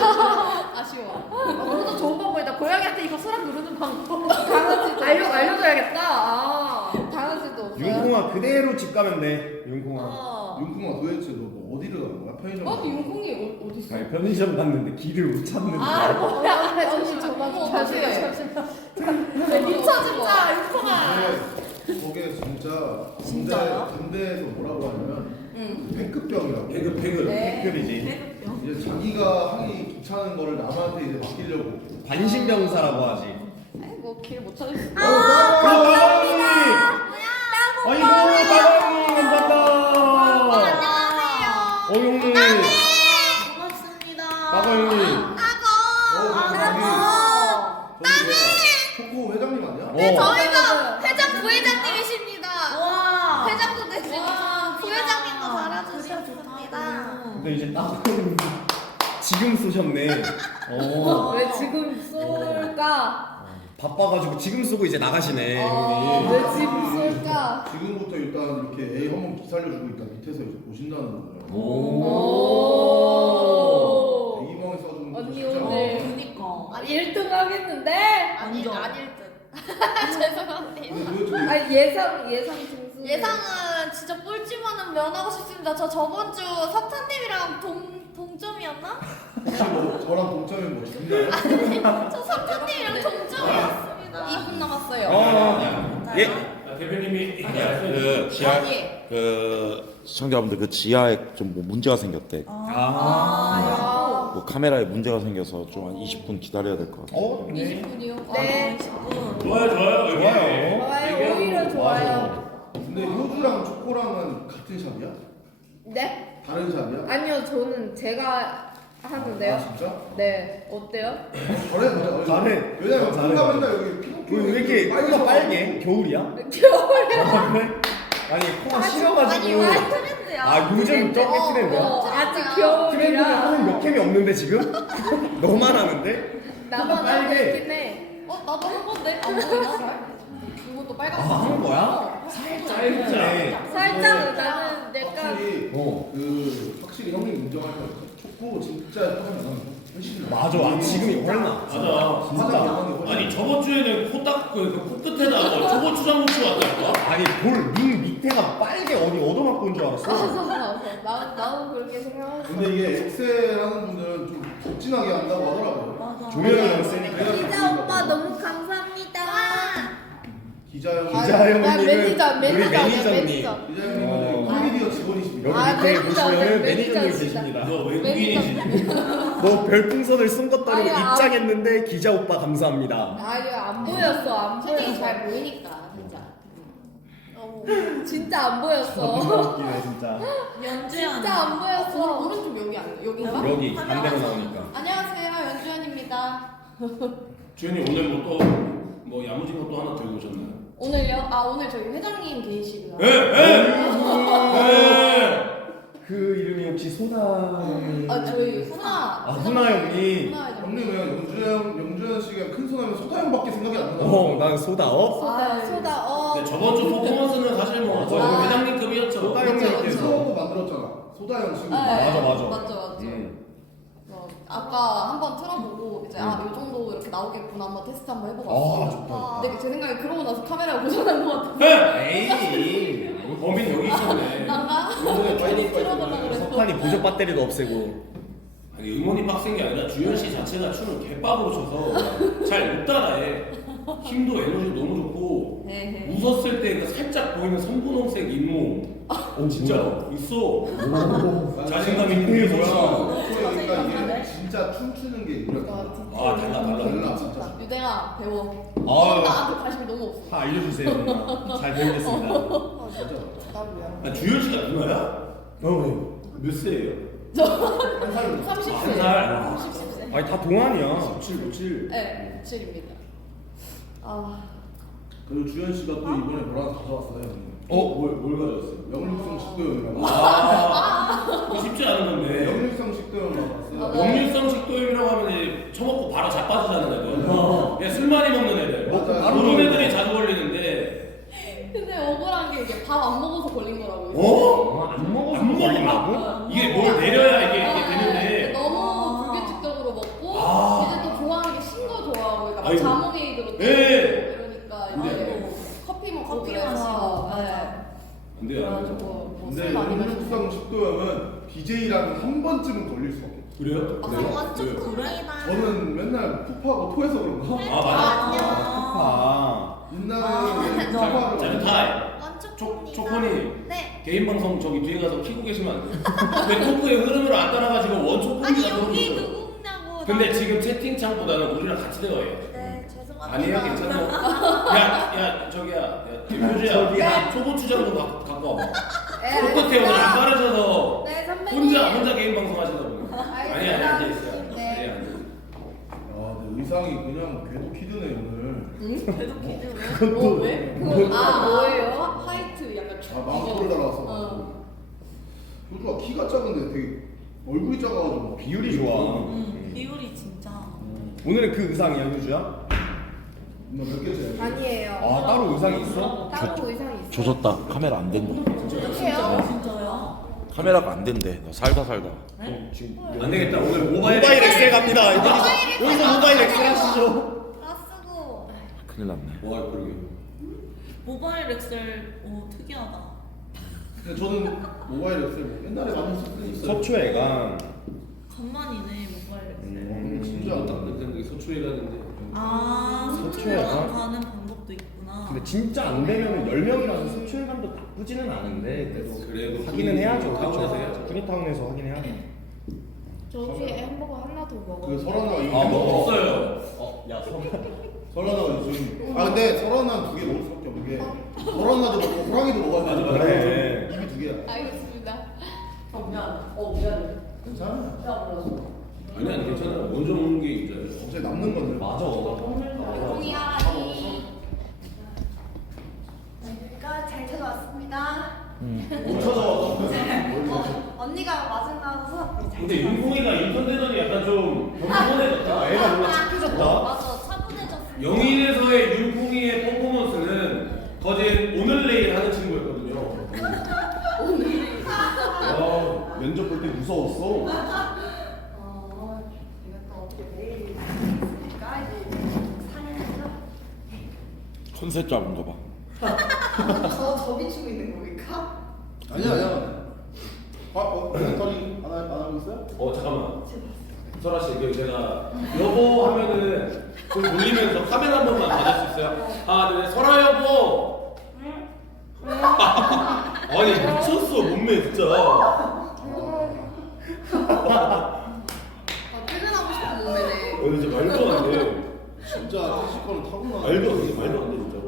아쉬워. 그것도 좋은 방법이다. 고양이한테 이거 수락 누르는 방법. 강아지도 알려줘야겠다. 강아지도 없어요. 윤콩아 그대로 집 가면 돼. 윤콩아. 윤콩아 도대체 너 뭐 어디를 가는 거야? 편의점? 아니 윤콩이 어디 있어? 아니 편의점 갔는데 길을 못 찾는데. 뭐야? 언니 저만 잠시만. 미쳐 진짜 윤콩아. 거기에 진짜 진짜요? 군대에서 뭐라고 하냐면 폐급병이라고. 배그. 댓글이지. 이제 자기가 하기 귀찮은 거를 남한테 이제 맡기려고. 관심병사라고 하지. 아니 뭐길 못 찾을 수. 따봉이! 아이고 따봉이 감사합니다. 안녕하세요. 형님. 고맙습니다. 따봉이. 초코 회장님 아니야? 네, 저희가 회장 부회장님이십니다. 와. 회장도 되시고 와, 부회장님도 진짜 달아주셨습니다. 근데 이제 따봉이 지금 쏘셨네. 왜 지금 쏠까? 바빠가지고 지금 쏘고 이제 나가시네 형님. 왜 지금 쏠까? 지금부터 일단 이렇게 A 한번 기살려주고 있다 밑에서 이제 보신다는 거예요. 오. 대기망에 써주는 거 언니 쉽지 않아. 오늘 그니까. 1등 하겠는데? 아닐 완전. 듯. 죄송합니다. 근데 왜 저기 아니 예상 점수. 예상은 진짜 꼴찌만은 면하고 싶습니다. 저 저번 주 석탄님이랑 동점이었나? 혹시 뭐 저랑 동점이 뭐 있나요? 저 석탄님이랑 동점이었습니다. 2분 남았어요. 예. 대표님이 그 지하 그 시청자분들 그 지하에 좀 뭐 문제가 생겼대. 뭐 카메라에 문제가 생겨서 좀 한 20분 기다려야 될 것 같아. 20분이요? 네. 좋아요. 좋아요. 오히려 좋아요. 근데 효주랑 초코랑은 같은 샵이야? 네? 다른 샵이야? 아니요, 저는 제가 하는데요. 아 진짜? 네, 어때요? 잘해. 잘해. 왜냐면 잘해. 누가 맨날 여기 피노키오 왜 이렇게 코가 빨개? 겨울이야? 겨울에. 아니 코가 아니 시려가지고. 와 트렌드야. 아 요즘 저게 트렌드야? 아직 트렌드는 겨울이라 한몇 캠이 없는데 지금? 너만 하는데? 나만 빨개. 알고 있긴 해. 나도 한 건데 안 보이나 잘? 이것도 빨갛고. 하는 거야? 살짝. 살짝 나는 약간 확실히 어. 확실히 형님 인정할 거 같아. 초코 진짜 하면 훨씬 나. 맞아. 지금이 얼마? 맞아. 진짜. 아니 저번 주에는 코 끝에다 뭐 초보 추장고추 왔다니까. 아니 링 밑에가 빨개 어디 얻어맞고 온 줄 알았어. 나도 그렇게 생각하고. 근데 이게 엑셀 하는 분들은 좀 덕진하게 한다고 하더라고요. 맞아. 조명이 세니까. 기자 오빠 너무 감사합니다. 기자 형. 기자 형님은 매니저, 우리 매니저. 매니저님. 기자 형님은 콜미디어 직원이십니다. 여기 아, 밑에 매니저, 보시면은 매니저 매니저님 진짜. 계십니다. 너 외국인이지? 너 별풍선을 쏜 것도 아니고 아니, 입장했는데 기자 오빠 감사합니다. 아니 안 보였어, 안 채팅이 보였어. 잘 보이니까 진짜. 진짜 안 보였어. 웃기네 진짜. 연주연. 진짜 안 보였어. 오른쪽 여기 아니야? 여기인가? 여기 반대로 나오니까. 안녕하세요, 연주연입니다. 주연이 오늘 뭐 또 야무진 것도 하나 들고 오셨나요? 오늘요? 오늘 저희 회장님 계시고요. 그 이름이 혹시 소다 형님? 저희 훈아. 훈아 형님. 훈아 형님 회장님. 왜 영주현 씨가 큰 손하면 소다 형밖에 생각이 안 나요. 난 소다 소다. 근데 저번 주 퍼포먼스는 사실 뭐 저희 회장님급이었죠. 소다 그쵸, 형님께서. 수업도 만들었잖아. 소다 형 친구. 맞아. 맞죠. 아까 한번 틀어보고 이제 요 정도 이렇게 나오겠구나 한번 테스트 한번 해보고 좋다. 근데 제 생각에 그러고 나서 카메라가 고장난 것 같아. 에이. 범인 여기 있었네. 난가? 이번에 괜히 파이브 틀어보려고 그랬어. 석탄이 보조 배터리도 없애고. 아니 응원이 빡센 게 아니라 주현 씨 자체가 춤을 개빡으로 춰서 잘 못 따라해. 힘도 에너지도 너무 좋고 웃었을 때 그 살짝 보이는 선분홍색 잇몸. 진짜 있어. 자신감 있는 게 뭐야? 그러니까 이게 진짜 춤추는 게 이렇다. 달라 진짜. 유대야 배워. 아유. 나한테 관심이 너무 없어. 다 알려주세요. 누나. 잘 배우겠습니다. 나도야. 주현 씨가 누나야? 몇 세예요? 한 살. 30세. 한 살. 30세. 아니 다 동안이야. 7. 네, 7입니다. 그리고 주현 씨가 또 이번에 뭐랑 가져왔어요. 형님. 뭘 가져왔어요? 영육성 식도염이라고. 그거 쉽지 않은 건데. 영육성 식도염 나왔어요. 역류성 식도염이라고 하면 이제 처먹고 바로 자빠지자는 애들. 그냥 술 많이 먹는 애들. 맞아요. 그런 애들이 자주 걸리는데. 근데 억울한 게 이게 밥 안 먹어서 걸린 거라고. 안 먹어서 안 걸린다고? 이게 뭘 내려야 이게 되는데. 너무 불규칙적으로 먹고 이제 또 좋아하는 게 신 거 좋아하고 그러니까 아이고. 자몽에이드로 네. 이러니까 근데 이제 커피 먹고 커피를 그래서 마시고. 안 돼요. 그래가지고 뭐술 근데 많이 마시고 영육성 식도염은 BJ라면 한 번쯤은 걸릴 수 없어요. 그래요? 완전 네. 쿵이다. 저는 맨날 푸파하고 토해서 그런가? 맞아. 옛날에 푸파를 자, 타이. 완전 초- 쿵이다. 초코니. 네. 개인 방송 저기 뒤에 가서 키고 계시면 안 돼요. 왜 토크의 흐름을 안 따라가지고 원초 아니 포인트가 여기 떨어져요. 누구냐고. 근데 지금 채팅창보다는 우리랑 같이 대화해요. 네 죄송합니다. 아니에요, 괜찮아요. 야, 저기야, 효주야, 저기야. 초보 추장도 갖고 와봐. 네, 어떻게 오늘 안 가르쳐서 네 선배님. 혼자 개인 방송 하시나 보네. 아니 앉아 있어요. 네. 네, 앉아. 아, 근데 의상이 그냥 궤도 키드네 오늘. 그래도 기대 그것도 왜? 아 뭐예요? 화이트 약간 아 망토를 달아서. 효주가 키가 작은데 되게 얼굴이 작아가지고 비율이 좋아. 비율이 진짜. 오늘은 그 의상이야 효주야? 몇 개째? 아니에요. 아 따로 의상이 있어? 따로 의상이 있어요. 조졌다. 카메라 안 된다. 어떡해요? 진짜요? 카메라가 안 된대. 나 살다. 안 되겠다. 오늘 모바일 엑셀 갑니다. 여기서 모바일 엑셀 하시죠. 다 쓰고. 큰일 났네. 와 그러게. 모바일 엑셀 특이하다. 근데 저는 모바일 엑셀 뭐 옛날에 많이 썼던 있어요. 서초애가 간만이네 모바일 엑셀. 진짜 안 나. 근데 소초이라는데. 아 서초애가? 서초에 가는 방법도 있구나. 근데 진짜 안 되면 10명이라서 서초애감도 나쁘지는 않은데 그래도 확인은 해야죠. 타운에서 그쵸? 해야죠. 구리타운에서 확인해야죠. 저 혹시 햄버거 하나 더 먹어. 그 설하나가 이거 뭐 없어요. 야 설하나가 요즘. 아 근데 설하나 2개 먹을 수밖에 없는 게 설하나도 먹고 호랑이도 먹어야 되는 거야. 그래. 입이 2개야. 알겠습니다. 미안. 괜찮아. 아니야 괜찮아. 먼저 먹는 게 이제. 어차피 남는 건데. 맞아. 공이 하라니. 그러니까 잘 찾아왔습니다. 못 찾아와. 언니가 마지막으로 근데 윤콩이가 인턴되더니 약간 좀 겸손해졌다. 애가 뭔가 착해졌다. 맞아 차분해졌어. 영인에서의 윤콩이의 퍼포먼스는 거진 오늘 내일 하는 친구였거든요. 면접 볼 때 무서웠어. 내가 또 어떻게 내일 있으니까 이제 상해서 컨셉 잡은 거 봐. 저 비추고 있는 겁니까? 아니야. 배터리 안 하고 있어요? 잠깐만. 설아 씨, 제가 여보 하면은 좀 돌리면서 카메라 한 번만 받을 수 있어요? 네, 설아 여보. 아니 미쳤어 몸매 진짜. 퇴근하고 싶은 몸매네. 진짜 말도 안 돼. 진짜 피지컬은 타고나. 말도 안 돼, 말도 안 돼 진짜로.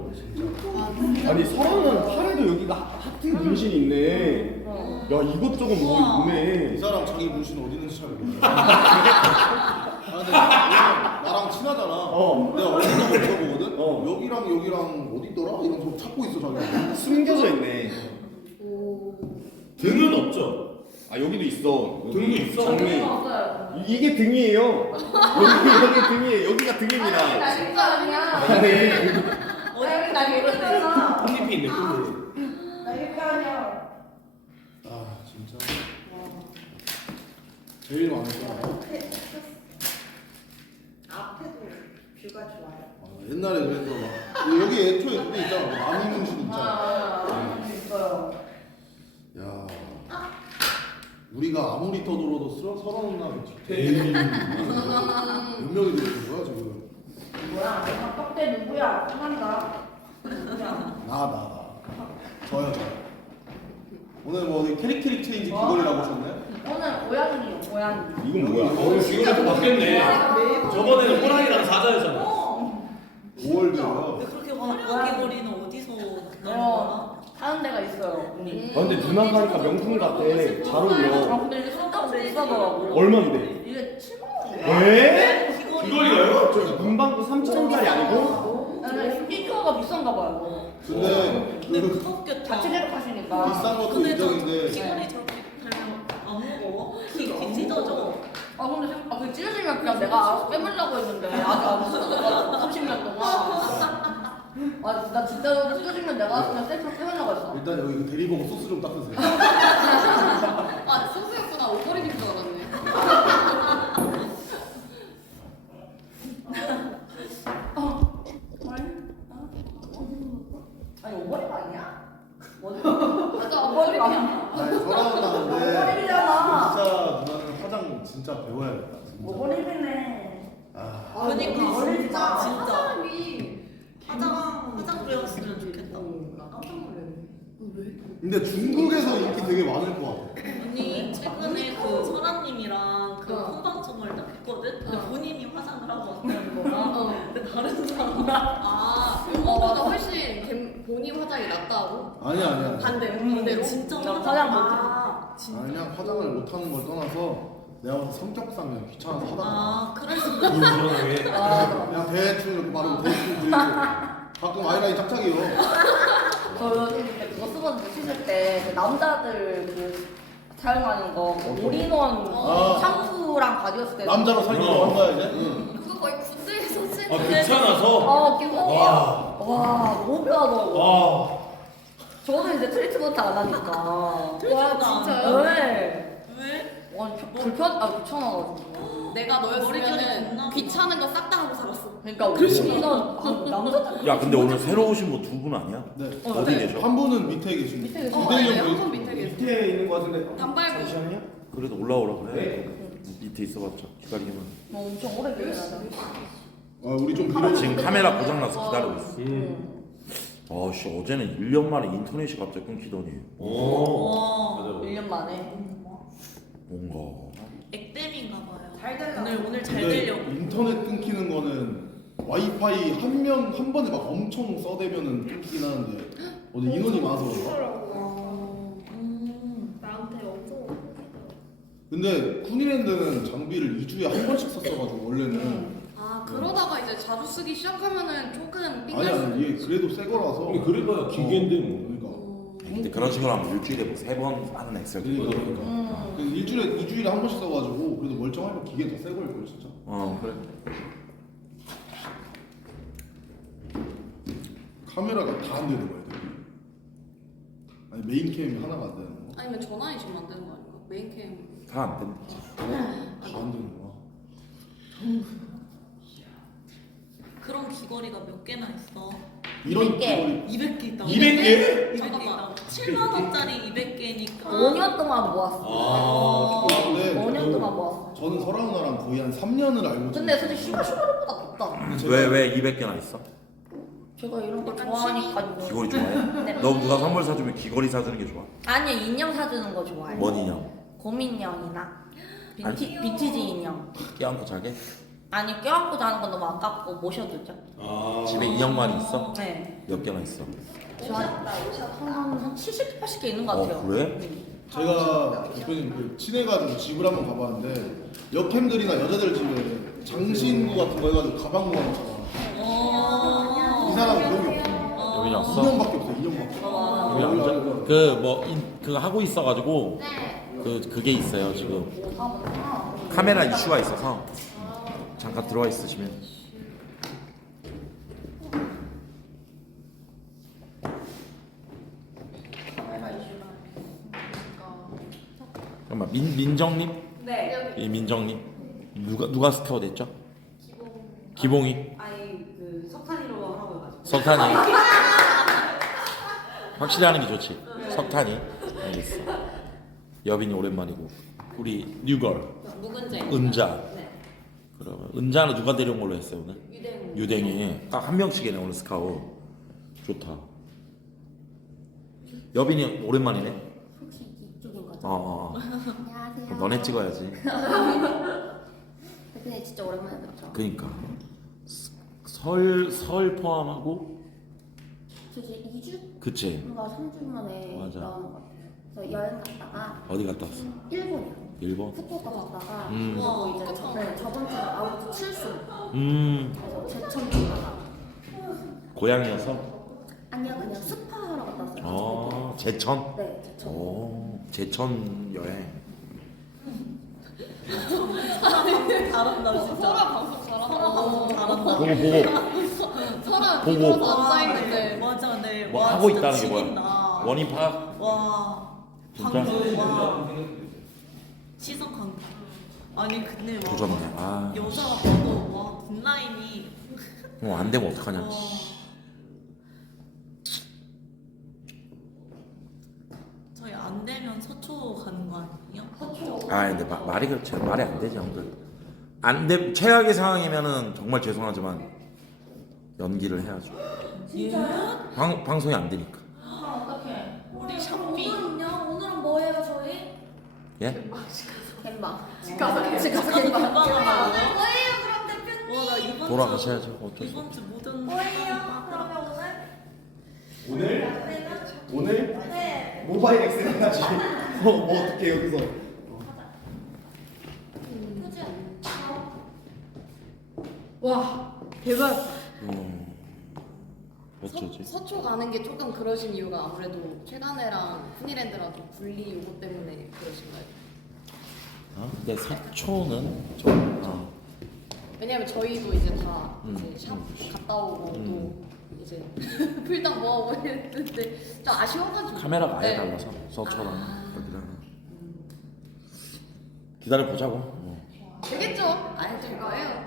아니 설아는 팔에도 여기가 하트 문신이 있네. 야 이것저것 뭐 있네. 이 사람 자기 문신 어디 있는지 잘 모르겠어. 근데 나랑 친하잖아. 내가 얼굴도 물어보거든. 여기랑 어디 있더라? 이런 거 찾고 있어 자기가. 숨겨져 있네. 등은 없죠. 아 여기도 있어. 등도 있어. 장미. 이게 등이에요. 여기 등이에요. 여기가 등입니다. 나 진짜 아니야. 어디 나 얘기했잖아. 꽃잎이 있네 꽃잎. 나 이렇게 아니야. 아 진짜. 제일 많은 사람. 앞에도 뷰가 좋아요. 옛날에 그래서 막 여기 애초에 그게 있잖아. 아미 문신 있잖아. 있어요. 야. 우리가 아무리 떠들어도 설아 누나겠지. 몇 명이 들어온 거야 지금? 뭐야? 갑박대 누구야? 끝난다. 나. 저요. 오늘 뭐 어디 캐릭 체인지 귀걸이라고 하셨나요? 오늘 고양이요, 고양이. 이건 뭐야? 오늘 귀걸이 또 바뀌었네. 저번에는 호랑이랑 사자였잖아. 5월도요. 그렇게 화려한 귀걸이는 어디서 나는 거야? 하는 데가 있어요. 언니. 아 근데 누나 가니까 명품 같아. 잘 어울려. 근데 이게 손가락에 비싸더라고. 얼마인데? 이게 7만 원이야. 에? 귀걸이가요? 저 문방구 3,000원짜리 아니고? 스피커가 비싼가 봐요. 근데 근데 그 무섭겠다. 같이 제작하시니까. 비싼 것도 근데 저 인정인데 귀걸이 저렇게 달면 안 무거워? 귀 찢어져. 근데 그 찢어지면 그냥 내가 알아서 빼보려고 했는데 아직 안 찢어져가지고 30년 동안. 나 진짜 찢어지면 내가 그냥 셀프 빼보려고 했어. 일단 여기 그 대리봉 소스 좀 닦으세요. 소스였구나. 옷걸이인 줄 알았네. 아니 옷걸이가 아니야? 맞아 옷걸이가 아니야. 아니 설아 누나인데 옷걸이잖아. 진짜 누나는 화장 진짜 배워야겠다. 진짜. 옷걸이네. 아. 그니까 진짜 진짜 사람이 화장 배웠으면 좋겠다. 깜짝 놀랐네. 근데 중국에서 인기 되게 많을 것 같아. 언니 최근에 그 설아님이랑 그 홈방송을 딱 했거든? 근데 본인이 화장을 하고 왔다는 거야. 근데 다른 사람 이거보다 훨씬 본인 화장이 낫다고? 아니야. 반대로? 진짜 화장 아니야, 화장을 못하는 걸 떠나서 내가 봐서 성격상 그냥 귀찮아서 하다가 그럴 수 그 불안하게. 그냥 대충 이렇게 바르고 대충 그리고 가끔 아이라인 짝짝이요. 저 요즘 그때 그거 쓰거든요. 씻을 때그 남자들 그 사용하는 거 올인원 샴푸랑 바디 쓸 때. 남자로 살기 좋은 거야 이제. 그거 거의 군대에서 쓰는 아 귀찮아서. 와 너무 편하더라고. 와. 저는 이제 트리트먼트 안 하니까. 와 진짜요? 네. 왜? 와 귀찮아가지고. 내가 머릿결이 너였으면 좋나 귀찮은 거 싹 다 하고 살았어. 그러니까 올인원 남자들. 야 근데 오늘 새로 오신 분 두 분 아니야? 네. 어디 계셔? 한 분은 밑에 계십니다. 밑에 계셔. 이대영 한번 밑에 계세요. 밑에 있는 거 같은데. 단발고. 잠시만요. 그래도 올라오라 그래. 밑에 있어봤자 기다리기만. 엄청 오래 기다려. 우리 좀 빌려. 지금 카메라 고장나서 기다리고 있어. 아씨 어제는 1년 만에 인터넷이 갑자기 끊기더니 오. 1년 만에. 뭔가 액땜인가 봐요. 잘 되려고. 오늘 잘 근데 되려고. 인터넷 끊기는 거는 와이파이 한 번에 막 엄청 써대면은 끊기긴 하는데 어디 인원이 많아서 그런가? 나한테 엄청 근데 쿠니랜드는 장비를 2주에 한 번씩 썼어가지고 원래는 그러다가 이제 자주 쓰기 시작하면은 조금 삥날 수 아니 얘 그래도 새 거라서 그래봐야 기계인데 뭐. 그러니까 근데 그런 식으로 하면 일주일에 뭐 3번 하는 엑셀 그러니까 일주일에 한 번씩 써가지고 그래도 멀쩡하면 기계 더 새 거일 걸 진짜. 그래. 카메라가 다 안 되는 거야 되게. 아니 메인캠이 하나가 안 되는 거? 아니면 전화 있으면 안 되는 거 아닌가? 메인캠. 다 안 된다. 다 안 되는 거야. 그런 귀걸이가 몇 개나 있어? 이런 200개. 귀걸이 200개 있다. 200개? 잠깐만. 7만 원짜리 200개니까. 5년 동안 모았어. 근데 5년 동안 모았어. 저는 설아 누나랑 거의 한 3년을 알고 근데 솔직히 슈가보다 덥다. 왜 200개나 있어? 제가 이런 거 좋아하니까. 귀걸이 좋아해? 너 누가 선물 사주면 귀걸이 사주는 게 좋아? 아니요, 인형 사주는 거 좋아해. 뭔 인형? 곰인형이나 빈티지 인형. 껴안고 자게? 아니, 껴안고 자는 건 너무 아깝고 모셔두죠. 집에 인형만 있어? 네. 몇 개나 있어? 한 70개, 80개 있는 것 같아요. 그래? 제가 대표님 그 친해가지고 집을 한번 가봤는데 여캠들이나 여자들 집에 장신구 같은 거 해가지고 가방 모아놓잖아. 이 사람은 그런 게 없어. 여기 왔어? 인형밖에 없어 인형밖에. 여기 앉아? 그거 하고 있어가지고 그게 있어요 지금 카메라 이슈가 있어서 잠깐 들어와 있으시면 잠깐만 민정님? 네. 이 민정님 누가 스카우트 했죠? 기봉이 아니 그 석탄이로 하라고 해가지고. 석탄이 확실히 하는 게 좋지. 석탄이 알겠어. 여빈이 오랜만이고 우리 뉴걸 묵은지. 은자. 네. 그러면 은자는 누가 데려온 걸로 했어요 오늘? 유댕. 유댕이 딱 한 명씩이네 오늘 스카우. 좋다. 여빈이 오랜만이네. 혹시 이쪽인 거죠? 안녕하세요. 안녕하세요. 너네 찍어야지. 근데 진짜 오랜만에 뵙죠. 그니까 설 포함하고 솔직히 2주? 그치. 뭔가 3주 만에 맞아. 나오는 것 같아요. 그래서 여행 갔다가 어디 갔다 왔어? 일본이요. 일본? 후쿠오카 갔다가 음. 그리고 이제 저번 주에 아우트 칠순 음. 그래서 제천 갔다가 고향이어서. 아니요 그냥 스파 하러 갔다 왔어요. 제천. 네 제천. 오 제천 여행. 잘한다 진짜. 설아 방송 잘한다. 잘한다. 보고 설아 보고. 비로소 앉아있는데. 맞아, 네. 뭐 와, 하고 진짜 있다는 게 뭐야? 지린다. 원인 파악. 와. 진짜? 방금 와. 시선 강타. 아니 근데 와. 조졌네. 아. 여자가 봐도 와 뒷라인이. 안 되면 어떡하냐. 와. 저희 안 되면 서초 가는 거 아니에요? 아 근데 말이 그렇지 말이 안 되지 형들. 안돼 최악의 상황이면은 정말 죄송하지만 연기를 해야죠. 예? 방송이 안 되니까. 어떡해. 우리 샵비. 오늘은 뭐예요 저희? 예? gem방. 집 가서 나도 gem방. gem방 오늘 하고. 뭐예요 그럼 대표님? 와, 나 이번 주 돌아가셔야죠. 어쩔 수 이번 주 모든 뭐예요 그러면 오늘? 오늘 네. 모바일 엑셀 해야지. 뭐 어떻게 여기서 그지? 와 대박. 어쩌지? 서초 가는 게 조금 그러신 이유가 아무래도 최단애랑 푸니랜드랑 좀 분리 요거 때문에 그러신가요? 근데 서초는 좀 왜냐면 저희도 이제 다 음, 이제 샵 갔다 오고 음. 또 이제 풀당 모아오고 했는데 좀 아쉬워가지고 카메라가 아예 네. 달라서 서초랑 아. 여기랑 기다려 보자고. 되겠죠? 아예 될 거예요.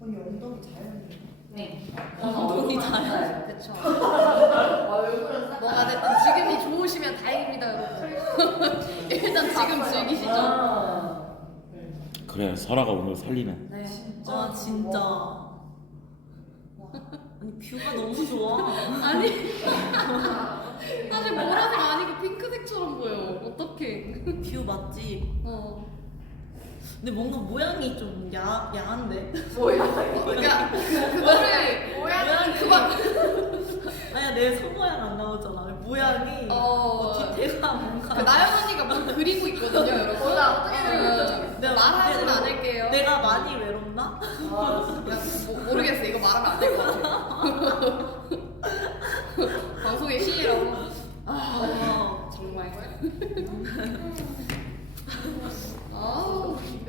언니 엉덩이 자연이에요. 네. 돈이 잘. 그쵸. 뭐가 됐든 지금이 좋으시면 다행입니다, 여러분. 일단 지금 즐기시죠. 그래 설아가 오늘 살리네. 네. 아 진짜. 아니 뷰가 너무 좋아. 아니 사실 보라색 아니고 핑크색처럼 보여. 어떡해. 뷰 맞지? 근데 뭔가 모양이 좀 야한데? 그러니까 그거를 모양이 그거 아니야 내 손모양 안 나오잖아. 모양이 뒤태가 뭔가 그 나연 언니가 뭘 그리고 있거든요, 여러분. 내가 말하진 내가- 않을게요. 내가 많이 외롭나? 모르겠어. 이거 말하면 안 될 것 같아. 방송의 시이라고. 정말.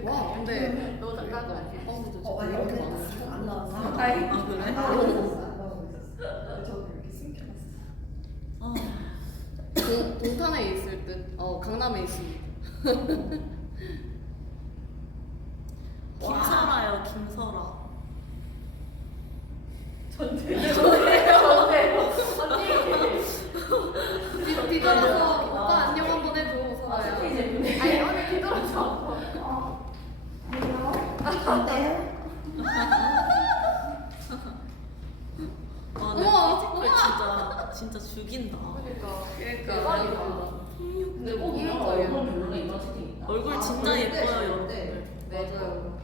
와, 근데 너 잠깐 아니 여기 안 나왔어. 아 그래? 저도 이렇게 숨겨놨어. 동탄에 있을 듯. 강남에 있습니다. 김설아요 김설아. 뒤돌아서 오빠 안녕 한번 해줘, 설아야. 아니 언니 뒤돌아서. 아, 어머, 내 피지컬 진짜 죽인다. 그러니까. 근데 꼭 이런 거예요. 얼굴 진짜 예뻐요 여러분들. 맞아요.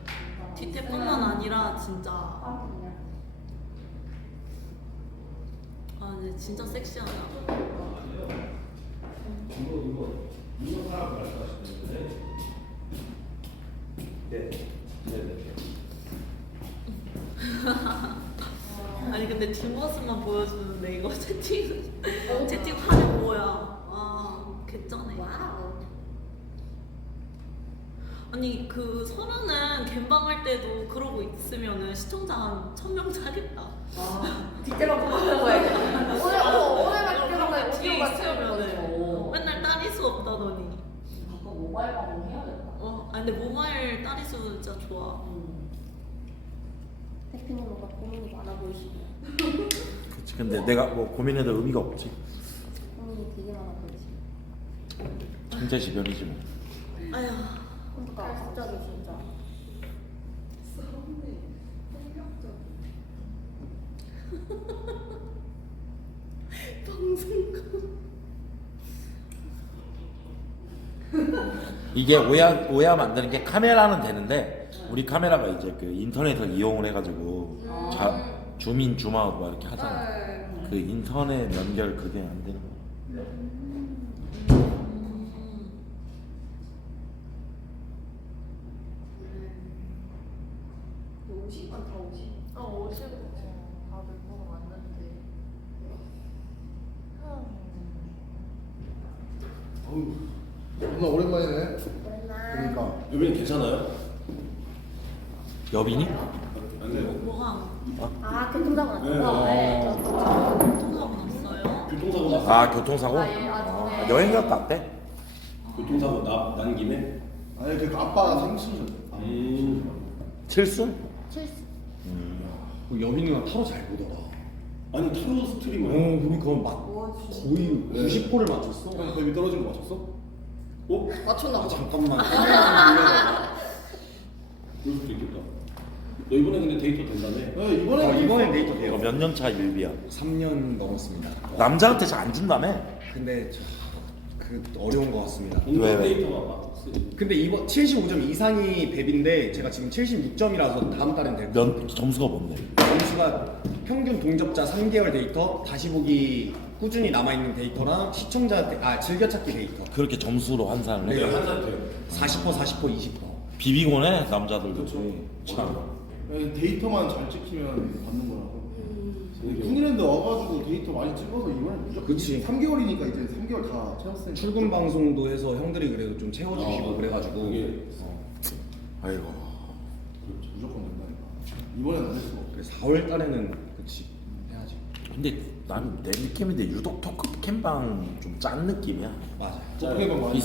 뒤태뿐만 아니라 진짜. 아 근데 진짜 섹시하다. 이거 사람 말씀하시는데. 네. 아니 근데 뒷모습만 보여주는데 이거 채팅 화면 뭐야? 아 개쩌네. 와우. 아니 그 설아는 갬방 할 때도 그러고 있으면은 시청자 한 1000명 차겠다. 뒷대만 보는 거야. 오늘만 그런 뒤돌아서 거 뒤에 오디오가 있으면은 맨날 따리수 없다더니. 모바일 방송 해야 돼. 아니 근데 모바일 따리수 진짜 좋아. 대표님 뭔가 고민이 많아 보이시네요. 그치. 근데 내가 뭐 고민해도 의미가 없지. 고민이 되게 많아 보이시네요. 천재지변이지 뭐. 아휴. 그러니까 갑자기 진짜. 이게 오해하면 안 되는 게 카메라는 되는데 우리 카메라가 이제 그 인터넷을 이용을 해가지고 줌인 줌아웃 막 이렇게 하잖아. 네. 그 인터넷 연결 그게 안 되는 거야. 다들 보러 왔는데. 정말 오랜만이네. 그러니까. 유빈이 괜찮아요? 여빈이? 뭐가 아 교통사고 났죠? 통사고 났어요? 교통사고 났어. 아 교통사고? 예, 네. 여행 갔다 왔대? 교통사고 난 김에. 아니 그 아빠가 생수셨대. 칠순? 실수. 여빈이가 타로 잘 보더라. 아니 타로 스트리머. 그러니까 거의 90%를 맞췄어. 형 거의 떨어진 거 맞췄어? 어? 맞췄나 보다. 잠깐만. 그럴 수도 있겠다. 너 이번에 근데 데이터 된다며? 네, 이번엔 데이터 돼요. 몇 년 차 일비야? 3년 넘었습니다. 남자한테 잘 안 준다며? 근데 그 어려운 것 같습니다. 왜? 데이터가 막 근데 이번 75점 이상이 뱁인데 제가 지금 76점이라서 다음 달엔 될 거예요. 점수가 뭔데? 점수가 평균 동접자 3개월 데이터, 다시 보기 꾸준히 남아있는 데이터랑 시청자 즐겨찾기 데이터. 그렇게 점수로 환산을 해? 네. 한산 돼요. 40%, 20%. 비비고네 남자들도. 참. 네, 데이터만 잘 찍히면 받는 거라고. 국민랜드 와가지고 데이터 많이 찍어서 이번에 무조건. 그치. 3개월이니까 이제 3개월 다 채웠으니까. 출근 방송도 해서 형들이 그래도 좀 채워주시고 그래가지고. 그게 아이고. 무조건 된다니까. 이번엔 안 될 수가 없어. 그래서 4월 달에는 그치 해야지. 근데 나는 내 느낌인데 유독 토크 캠방 좀 짠 느낌이야. 맞아. 포켓몬 많이.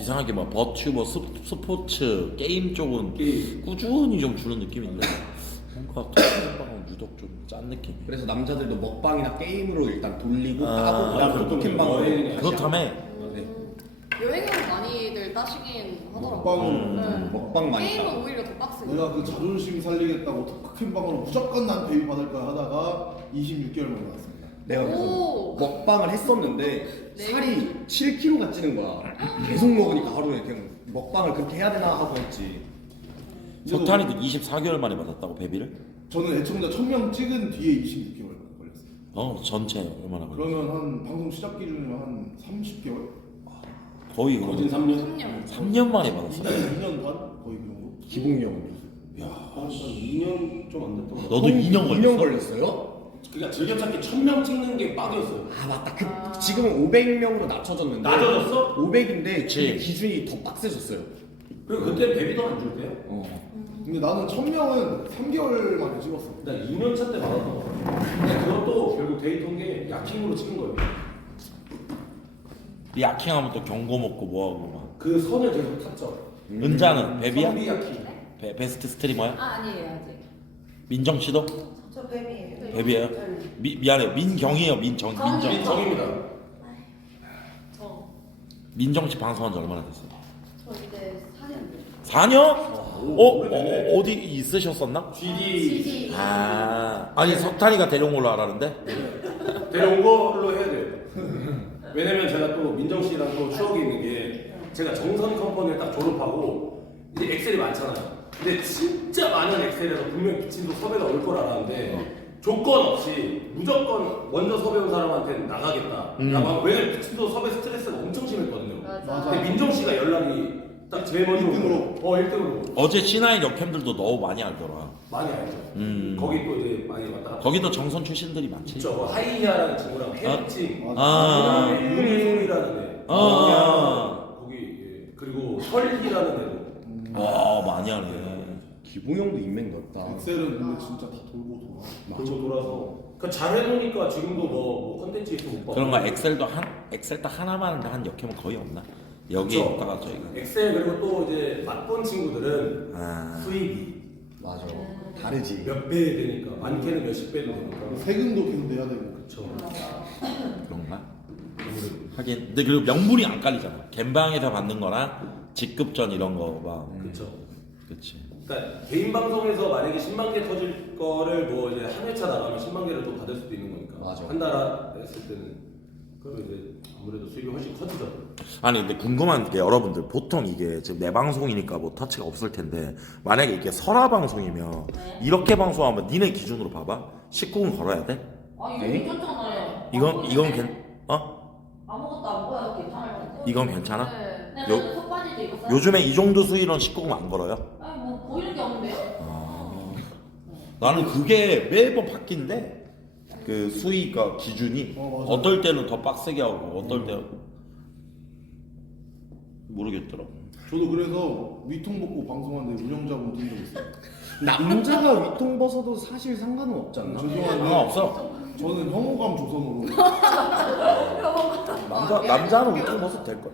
이상하게 막 버튜 뭐 스포츠 게임 쪽은 게임. 꾸준히 좀 주는 느낌인데 뭔가 토크 캠방은 유독 좀 짠 느낌. 그래서 남자들도 먹방이나 게임으로 일단 돌리고 아, 까고 그다음 그렇군요. 포토캠방으로 여행이네. 그렇다며. 네. 여행은 많이들 따시긴 하더라고요. 먹방은 네. 먹방 많이 게임은 따. 오히려 더 빡세요. 내가 그 자존심 살리겠다고 토크캠방으로 무조건 난 베이비 받을 거야 하다가 26개월 만에 나왔습니다. 내가 그래서 오. 먹방을 했었는데 네. 살이 7kg가 찌는 거야. 계속 먹으니까 하루에 그냥 먹방을 그렇게 해야 되나 하고 했지. 석탄이도 24개월 만에 받았다고 베비를? 저는 애청자 1000명 찍은 뒤에 26개월 걸렸어요. 전체 얼마나 걸렸어? 그러면 한 방송 시작 기준이면 한 30개월? 거의 거진 3년. 3년 만에 받았어. 2년 반? 거의 그 정도? 기복용. 한 2년 좀 안 됐던 거. 너도 2년 걸렸어? 2년 걸렸어요? 그러니까 즐겨찾기 1000명 찍는 게 빡이었어요. 아 맞다. 지금은 500명으로 낮춰졌는데. 낮아졌어? 500인데 그치. 그 기준이 더 빡세졌어요. 그리고 그때 베비도 안 줄 때요? 근데 나는 1000명은 3개월 만에 찍었어. 나 2년 차 때 받았던 거. 근데 그것도 결국 데이터인 게 야킹으로 찍은 거예요. 야킹하면 또 경고 먹고 뭐하고 막. 그 선을 계속 탔죠. 은자는 베비야? 선비 야킹. 베스트 스트리머야? 아니에요 아직. 민정 씨도? 저 뱀이에요. 베비예요? 미안해 민경이에요 민정. 정입니다. 저 민정 씨 방송한 지 얼마나 됐어요? 이제 4년 4년? 어디 있으셨었나? GD 아니 석탄이가 데려온 걸로 알았는데. 데려온 걸로 해야 돼요. 왜냐면 제가 또 민정 씨랑 또 추억이 있는 게 제가 정선 컴퍼니를 딱 졸업하고 이제 엑셀이 많잖아요. 근데 진짜 많은 엑셀에서 분명 미친도 섭외가 올 걸 알았는데 조건 없이 무조건 먼저 섭외 온 사람한테 나가겠다. 왜냐면 미친도 섭외 스트레스가 엄청 심했거든요. 맞아. 근데 민정 씨가 연락이 딱 제일 먼저 1등으로. 1등으로 어제 C9 역캠들도 너무 많이 알더라. 많이 알죠. 음. 거기 또 이제 많이 왔다 갔다. 거기도 정선 출신들이 많지. 그쵸. 하이야라는 친구랑 헤리칭, 아. 유리송이라는 애, 거기 예. 그리고 설희라는 애도. 와 많이 하네. 기복용도 인맥 넓다. 엑셀은 근데 진짜 다 돌고 돌아. 그리고 돌아서. 그러니까 잘 해놓으니까 지금도 뭐 컨텐츠 있으면 못 봐. 그런가 엑셀 딱 하나만 하는데 한 역캠은 거의 없나? 여기 그쵸. 있다가 저희가. 엑셀 그리고 또 이제 맛본 친구들은 아. 수입이 맞아. 다르지. 몇 배 되니까 많게는 몇십 배도 되니까. 세금도 계속 내야 되고. 그쵸. 그런가? 하긴 근데 그리고 명분이 안 깔리잖아. 갬방에서 받는 거랑 직급전 이런 거 막. 그쵸. 그치. 그러니까 개인 방송에서 만약에 10만 개 터질 거를 뭐 이제 한 회차 나가면 10만 개를 또 받을 수도 있는 거니까. 맞아. 한 달 했을 때는 그러면 이제 아무래도 수익이 훨씬 커지죠. 아니 근데 궁금한 게 여러분들 보통 이게 지금 내 방송이니까 뭐 터치가 없을 텐데 만약에 이게 설화 방송이면 이렇게 방송하면 니네 기준으로 봐봐 19금 걸어야 돼? 아 이거 괜찮잖아요. 이건 아무것도 안 보여도 괜찮아요. 이건 괜찮아? 네. 요- 네, 속바지도 입었어요. 요즘에 이 정도 수위로는 19금 안 걸어요? 아니 뭐 보이는 게 없는데요? 나는 그게 매번 바뀐대. 그 수위가 기준이 맞아. 어떨 때는 더 빡세게 하고 어떨 때는 모르겠더라고. 저도 그래서 위통 벗고 방송하는데 운영자분 뛴 적 있어요. 남자가 위통 벗어도 사실 상관은 없지 않나? 죄송한데 없어. 저는 혐오감 조성으로 남자는 위통 벗어도 될 거야.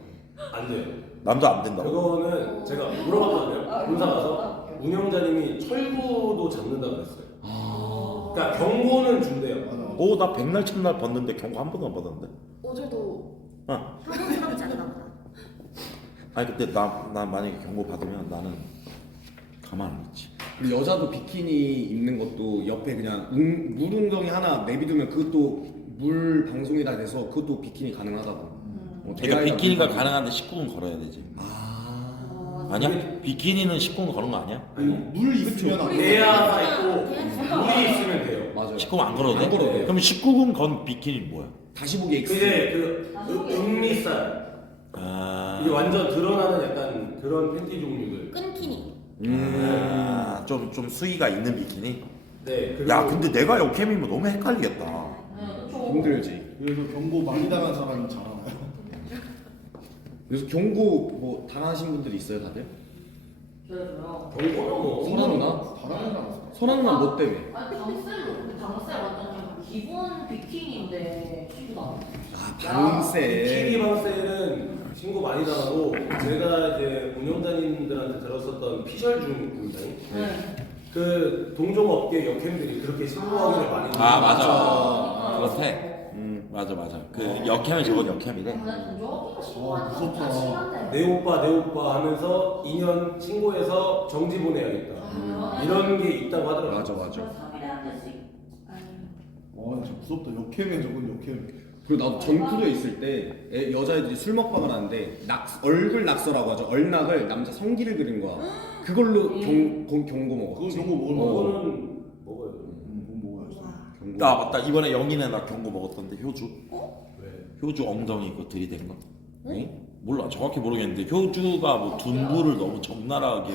안 돼요. 남자 안 된다고. 그거는 제가 물어봤거든요. 본사 가서 운영자님이 철구도 잡는다 그랬어요. 그러니까 경고는 준대요. 오, 나 백날 첫날 벗는데 경고 한 번도 안 받았는데. 어제도 어. 한번 사람지 않나 보다. 아니 근데 나 만약에 경고 받으면 나는 가만 안 있지. 그리고 여자도 비키니 입는 것도 옆에 그냥 물 웅덩이 하나 내비두면 그것도 물 방송에다 대서 그것도 비키니 가능하다고. 그러니까 비키니가 가능한데 19금 걸어야 되지. 아니야? 비키니는 19금 거는 거 아니야? 물 있으면 안 돼. 대야가 있고 물이 있으면 돼요. 맞아요. 19금 안 걸어도 돼? 안 걸어도 돼요. 그럼 19금 건 비키니는 뭐야? 다시 보기 X. 그게 그 은미살. 이게 완전 드러나는 약간 그런 팬티 종류들. 끈키니. 좀 수위가 있는 비키니? 네. 야 근데 내가 역캠이면 너무 헷갈리겠다. 힘들지. 그래서 경고 많이 당한 사람이 잘하나요? 그래서 경고 뭐 당하신 분들이 있어요 다들? 저요. 경고는 뭐. 선아 누나? 바람이 나왔어. 선아 누나 뭐 때문에? 아니 방셀로 근데 방셀 완전 기본 비키니인데 신고 나. 아 비키니 방세. 방셀은 신고 많이 당하고 제가 이제 운영자님들한테 들었었던 피셜 중입니다. 네. 그 동종업계 역캠들이 그렇게 신고하기를 많이 아 맞아. 아. 그렇대. 맞아. 그 역캠이 저건 역캠이래. 와, 무섭다. 내 오빠 하면서 2년 신고해서 정지 보내야겠다. 이런 게 있다고 하더라고요. 맞아. 3일에 한 대씩. 아니. 진짜 무섭다. 역캠에 저건 역캠. 그리고 나도 전쿠도에 있을 때 여자애들이 술 먹방을 하는데 얼굴 낙서라고 하죠. 얼낙을 남자 성기를 그린 거야. 그걸로 경고 먹었지. 그거 경고 먹을 그거는 먹어요. 그건 먹어야지. 경고. 아 맞다 이번에 영인에 나 경고 먹었던데 효주. 왜? 효주 엉덩이 그거 들이댄 거. 몰라 정확히 모르겠는데 효주가 뭐 둔부를 너무 적나라하게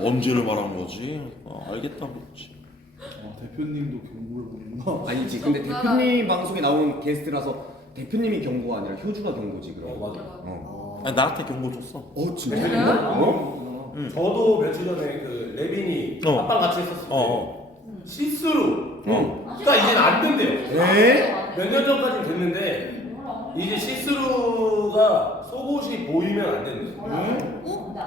엄지를 말한 거지. 알겠다고 했지. 대표님도 경고를 보는구나. 아니지. 근데 대표님 방송에 나온 게스트라서 대표님이 경고가 아니라 효주가 경고지 그럼. 맞아. 아니 나한테 경고 줬어. 진짜? 저도 며칠 전에 그 레빈이 아빠랑 같이 했었을 때 시스루. 그러니까 이제는 안 된대요. 에? 몇 년 전까지는 됐는데 이제 시스루가 속옷이 보이면 안 된대.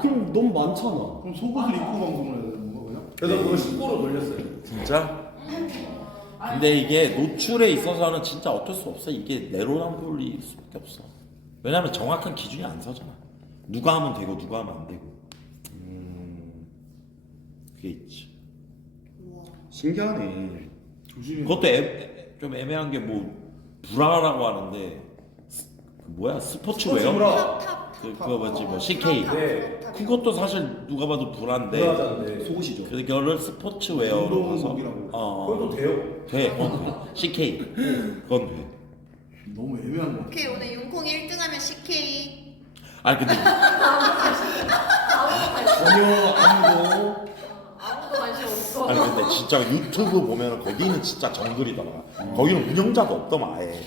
그럼 너무 많잖아. 그럼 속옷을 입고 방송을 해야 되는 건가 그냥? 그래서 그거 19로 돌렸어요. 진짜? 근데 이게 노출에 있어서는 진짜 어쩔 수 없어. 이게 내로남불일 수밖에 없어. 왜냐면 정확한 기준이 안 서잖아. 누가 하면 되고 누가 하면 안 되고. 그게 있지. 신기하네. 조심히. 그것도 좀 애매한 게 뭐 브라라고 하는데 그 뭐야 스포츠웨어? 그거 뭐지 뭐 CK. 네. 그것도 사실 누가 봐도 브라인데 불안한데. 속옷이죠. 그거를 스포츠웨어로 가서 운동복이라고. 그것도 돼요. 돼. 그건 돼. CK. 그건 돼. 너무 애매한 거. 오케이 오늘 윤콩 1등하면 CK. 아니 근데 전혀 아무도. 아무도 관심 없어. 아니 근데 진짜 유튜브 보면 거기는 진짜 정글이더라. 거기는 운영자도 없더만 아예.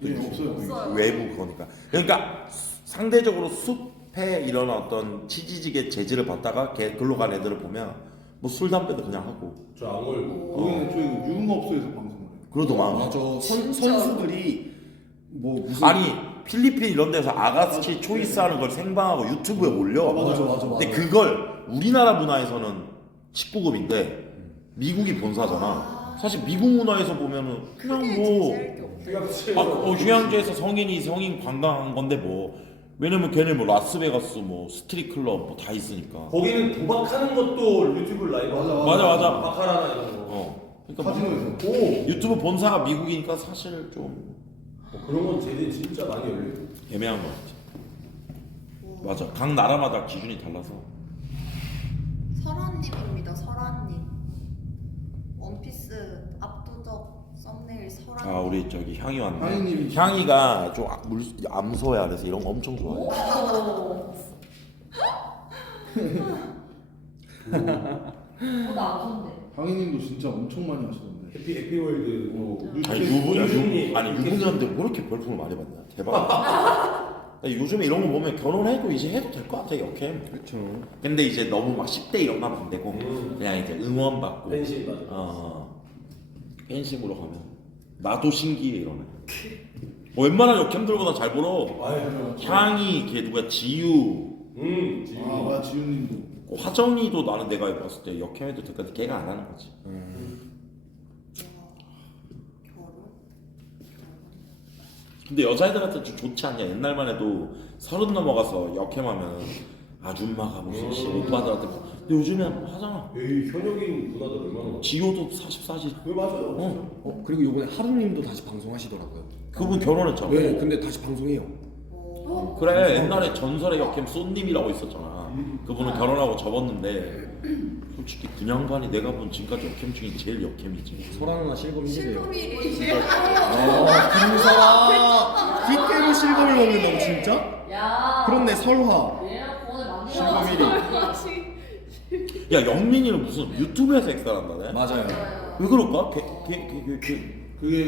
없어요. 외부 그거니까. 그러니까 상대적으로 숲에 이런 어떤 치지직의 재질을 받다가 걔 글로 간 애들을 보면 뭐 술 담배도 그냥 하고. 저 안 걸고. 거기는 저희 유흥업소에서 방송을 해요. 그러더만. 맞아. 선수들이 뭐 무슨 아니 필리핀 이런 데서 아가스키 초이스하는 걸 생방하고 유튜브에 올려. 맞아. 근데 그걸 우리나라 문화에서는 19금인데 미국이 본사잖아. 사실 미국 문화에서 보면은 그냥 뭐 휴양지에서 성인 관광한 건데 뭐 왜냐면 걔네 뭐 라스베가스 뭐 스트릿 클럽 뭐 다 있으니까. 거기는 도박하는 것도 유튜브 라이브 하잖아. 맞아. 바카라나 이런 거. 그러니까 카지노에서. 오. 유튜브 본사가 미국이니까 사실 좀 그런 건 제재 진짜 많이 열려요. 애매한 것 같아. 맞아. 각 나라마다 기준이 달라서. 설아님입니다. 설아님. 원피스 압도적 썸네일 설아님. 아 우리 저기 향이 왔네. 향이님이 향이가 좀 암소야. 그래서 이런 거 엄청 좋아해. 나안 손대. 강희님도 진짜 엄청 많이 하시던데. 해피월드 뭐. 아니 유부녀인데 왜 이렇게 별풍을 많이 받냐. 대박. 요즘에 이런 거 보면 결혼해도 이제 해도 될 것 같아 역캠. 그렇죠. 근데 이제 너무 막 10대 이런 거 하면 안 되고 그냥 이제 응원받고 팬심 맞아. 팬심으로 가면 나도 신기해 이러네. 웬만한 역캠들보다 잘 벌어. 아유. 향이 걔 누가 지유 맞아 지훈님도. 화정이도 나는 내가 봤을 때 역캠에도 될건데 걔가 안 하는 거지. 근데 여자애들한테 좀 좋지 않냐. 옛날만 해도 30 넘어가서 역캠하면 아줌마가 무슨 오빠들한테 근데 요즘엔 하잖아. 에이 현역인 누나들 얼마나 많아. 지효도 44지. 그 맞아요. 그리고 요번에 하루님도 다시 방송하시더라고요. 그분 결혼했잖아. 네, 근데 다시 방송해요. 그래 옛날에 전설의 역캠 쏜님이라고 있었잖아. 그분은 결혼하고 접었는데 솔직히 분양반이 내가 본 지금까지 역캠 중에 제일 역캠이지. 소라 누나 실검이래요. 실검이 김설아 뒷대로 실검이 먹는다고 진짜? 야. 그렇네 설화. 얘랑 오늘 많이 실검이래. 야 영민이는 무슨 유튜브에서 엑셀한다네? 맞아요. 왜 그럴까? 그게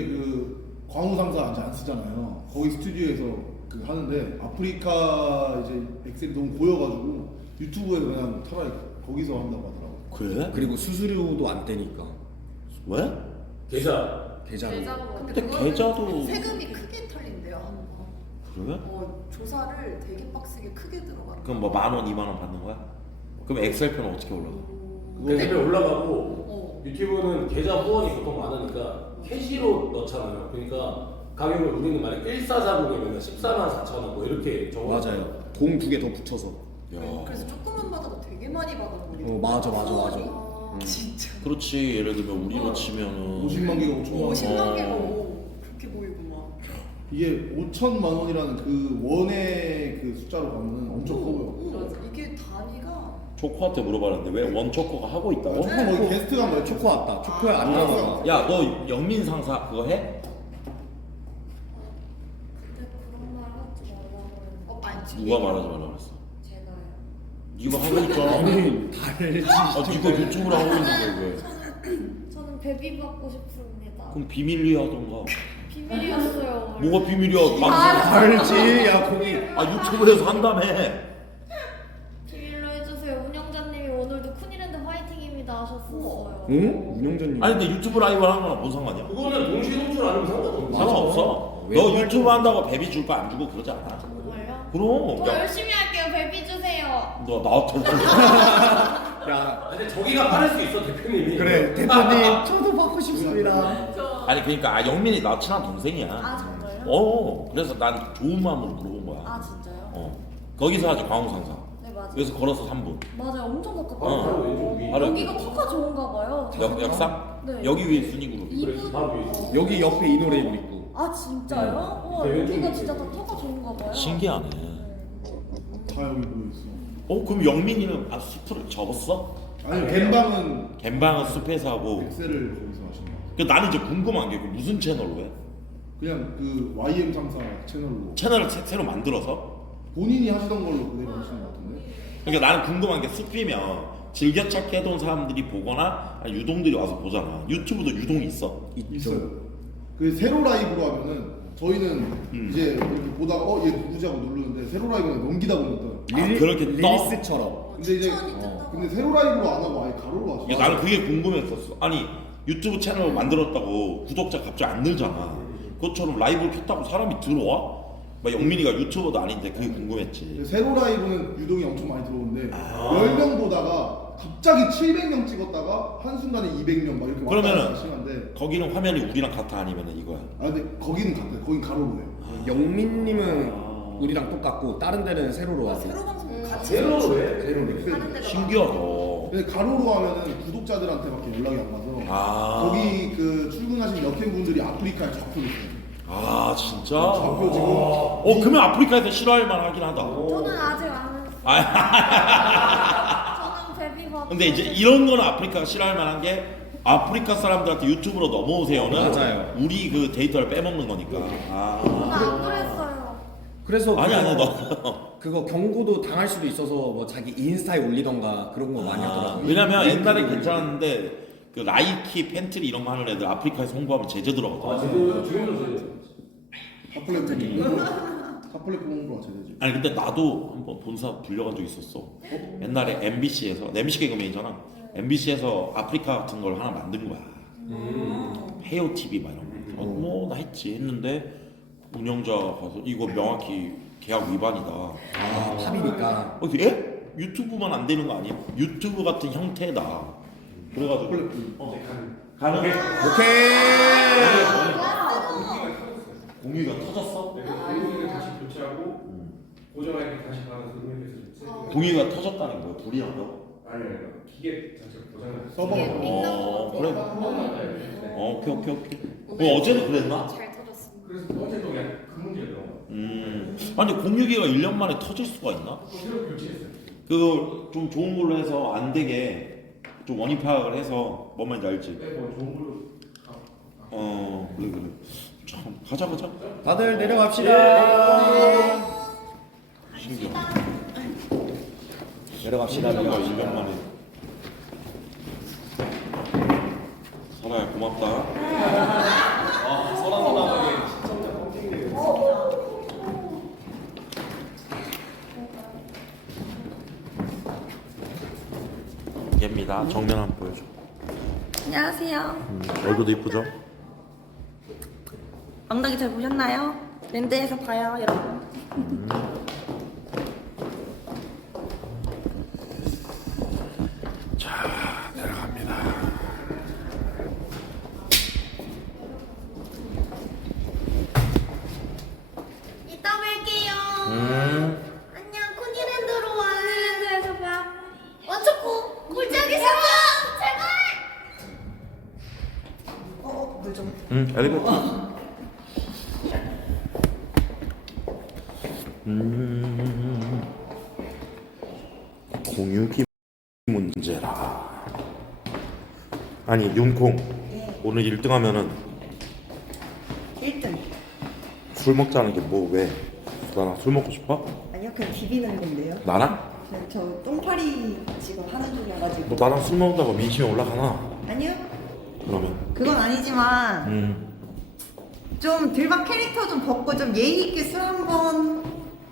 그 광우 상사 이제 안 쓰잖아요. 거기 스튜디오에서 그 하는데 아프리카 이제 엑셀이 너무 보여가지고 유튜브에 그냥 차라리 거기서 한다고 하더라고. 그래? 그리고 수수료도 안 떼니까 왜? 계좌. 계좌로. 근데 계좌도 세금이 크게 털린대요. 그래? 조사를 되게 빡세게 크게 들어가. 그럼 뭐 10,000원, 20,000원 받는 거야? 그럼 엑셀표는 어떻게 올라가? 엑셀에 올라가고 유튜브는 계좌 후원이 보통 많으니까 캐시로 넣잖아요. 그러니까 가격을 우리는 만약 1440이면 144,000원 뭐 이렇게 적어. 맞아요. 공 2개 더 붙여서. 야. 그래서 조금만 받아도 되게 많이 받아버리. 맞아. 진짜. 그렇지. 예를 들면 우리로 치면은 50만 개가 5천만 원. 50만 개가 그렇게 보이고 막. 이게 5천만 원이라는 그 원의 그 숫자로 가면은 엄청 커 보여. 맞아. 이게 단위가 초코한테 물어봤는데 왜 원초코가 하고 있다고? 초코 거기 게스트가 뭐야? 초코 왔다. 초코에 안 나와. 야 너 영민 상사 그거 해? 근데 그런 말 하지 말라고 했는데. 누가 말하지 말라고 그랬어? 제가요. 네가 하고 있잖아. 아니 달지. 네가 유튜브를 하고 있는데 왜? 저는 베비 받고 싶습니다. 그럼 비밀리 하던가. 비밀이었어요. 원래. 뭐가 비밀이야? 방송. 달지. 야 거기. 아 유튜브에서 한다며. 비밀로 해주세요. 운영자님이 오늘도 쿠니랜드 화이팅입니다 하셨어요. 응? 운영자님. 아니 근데 유튜브 라이브 하는 거랑 뭔 상관이야? 그거는 동시 송출 안 하면 상관없어. 상관없어. 왜 너 유튜브 한다고 베비 줄 거 안 주고 그러지 않아. 정말요? 그럼. 더 야, 열심히 할게요. 베비 주세요. 너 나한테 야 근데 저기가 빠를 수 있어 대표님이. 그래 대표님 저도 받고 싶습니다. 아니 그러니까 영민이 나 친한 동생이야. 아 정말요? 그래서 난 좋은 마음으로 물어본 거야. 아 진짜요? 거기서 하지 광우상사. 네 맞아요. 그래서 걸어서 3분. 맞아요. 엄청 가깝다. 바로 왼쪽 위. 바로 여기가 터가 좋은가 봐요. 역삼? 네. 여기 위에 순위그룹. 그래서 바로 위에 있어. 여기 옆에 이 노래 있고. 아 진짜요? 우와 네, 여기가 왼쪽이 진짜 다 터가 좋은가 봐요. 신기하네. 다 여기 모여 있어. 그럼 영민이는 숲을 접었어? 아니 갬방은 갬방은 숲에서 하고. 엑셀을 거기서 하시는 거. 그 나는 이제 궁금한 게 무슨 채널로 해? 그냥 그 YM 상사 채널로 채널을 새로 만들어서? 본인이 하시던 걸로 그대로 하시는 것 같은데. 그러니까 나는 궁금한 게 숲이면 즐겨찾기 해둔 사람들이 보거나 아니, 유동들이 와서 보잖아. 유튜브도 유동이 있어? 있어요. 그 세로 라이브로 하면은 저희는 이제 이렇게 보다가 얘 누구지 하고 누르는데 세로 라이브는 넘기다 보니까. 그렇게 떠? 릴스처럼. 근데 이제 근데 세로 라이브로 안 하고 아예 가로로 하시죠. 야, 나는 그게 궁금했었어. 아니 유튜브 채널을 만들었다고 구독자 갑자기 안 늘잖아. 그것처럼 라이브를 켰다고 사람이 들어와? 막 영민이가 유튜버도 아닌데 그게 궁금했지. 세로 라이브는 유동이 엄청 많이 들어오는데 10명 보다가 갑자기 700명 찍었다가 한순간에 200명 막 이렇게 그러면은 왔다 심한데 거기는 화면이 우리랑 같아 아니면은 이거야? 근데 거기는 같아요. 거긴 가로로 해요. 영민님은 우리랑 똑같고 다른 데는 세로로 하고. 세로 방송 같이 제로로 해. 세로로. 하는 데가 신기하다. 근데 가로로 하면은 구독자들한테밖에 연락이 안 가서 거기 그 출근하신 역행 분들이 아프리카에 좌표 있어요. 아 진짜? 좌표 지금 그러면 아프리카에서 싫어할 만하긴 하다. 저는 아직 안 했어요. 아, 저는 베비 받고. 근데 이제 이런 거는 아프리카가 싫어할 만한 게 아프리카 사람들한테 유튜브로 넘어오세요는 맞아요. 우리 그 데이터를 빼먹는 거니까. 저는 안 그랬어요. 그래서 아니 그거- 너. 그거 경고도 당할 수도 있어서 뭐 자기 인스타에 올리던가 그런 거 많이 하더라고요. 왜냐면 옛날에 괜찮았는데 그 나이키 팬트리 이런 거 하는 애들 아프리카에서 홍보하면 제재 들어가거든. 지금도 핫플랫폼으로 제대지. 아니 근데 나도 한번 본사 불려간 적 있었어. 옛날에 MBC 개그맨이잖아. MBC에서 아프리카 같은 걸 하나 만든 거야. 헤어 TV 막 이런 거. 뭐나 했는데 운영자 가서 이거 명확히 계약 위반이다. 아 팝이니까. 예? 유튜브만 안 되는 거 아니야? 유튜브 같은 형태다. 그래가지고 가능해. 오케이. 공유가 터졌어? 공유를 다시 교체하고 고정할 때 다시 가면서 음악에서 공유가 터졌다는 거야? 불이 나고? 아니 기계 자체가 고장났어. 서버. 그래. 네. 오케이. 어제도 그랬나? 잘 터졌습니다. 그래서 어제도 그냥 그 문제가 나온 거야. 아니 공유기가 1년 만에 터질 수가 있나? 새로 교체했어요. 그거 좀 좋은 걸로 해서 안 되게 좀 원인 파악을 해서 뭔 말인지 알지? 네, 뭐 좋은 걸로. 그래. 참 가자. 다들 내려갑시다. 신기해. 내려갑시다. 내가 1년 만에. 설아야 고맙다. 서라서라하게 시청자 뻥튀기예요. 얘입니다. 정면 한번 보여줘. 안녕하세요. 얼굴도 이쁘죠? 엉덩이 잘 보셨나요? 랜드에서 봐요, 여러분. 자, 내려갑니다. 이따 뵐게요. 안녕, 코니랜드로 와. 랜드에서 봐. 원초코 굴지하겠습니다. 제발. 엘리베이터. 공유기 문제라. 아니 윤콩 오늘 1등 하면은 1등. 술 먹자는 게 뭐 왜? 나랑 술 먹고 싶어? 아니요, 그냥 비비는 건데요. 나랑? 저 똥파리 지금 하는 중이어가지고. 너 나랑 술 먹다가 민심이 올라가나? 아니요, 그러면 그건 아니지만 좀 들박 캐릭터 좀 벗고 좀 예의 있게 술 한번.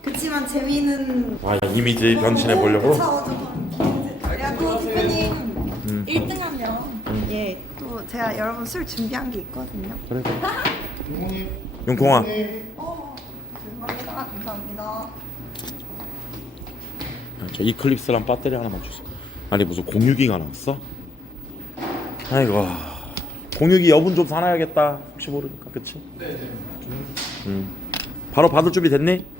그치만 재미는. 아 이미지 변신해 보려고? 그쵸, 좀. 내가 또 대표님 1등하면 또 제가 여러분 술 준비한 게 있거든요. 그래. 용훈이. 용콩아. 감사합니다. 감사합니다. 저 이클립스랑 배터리 하나만 주세요. 아니 무슨 공유기가 나왔어? 아이고 공유기 여분 좀 사놔야겠다. 혹시 모르니까 그치? 네. 바로 받을 준비 됐니?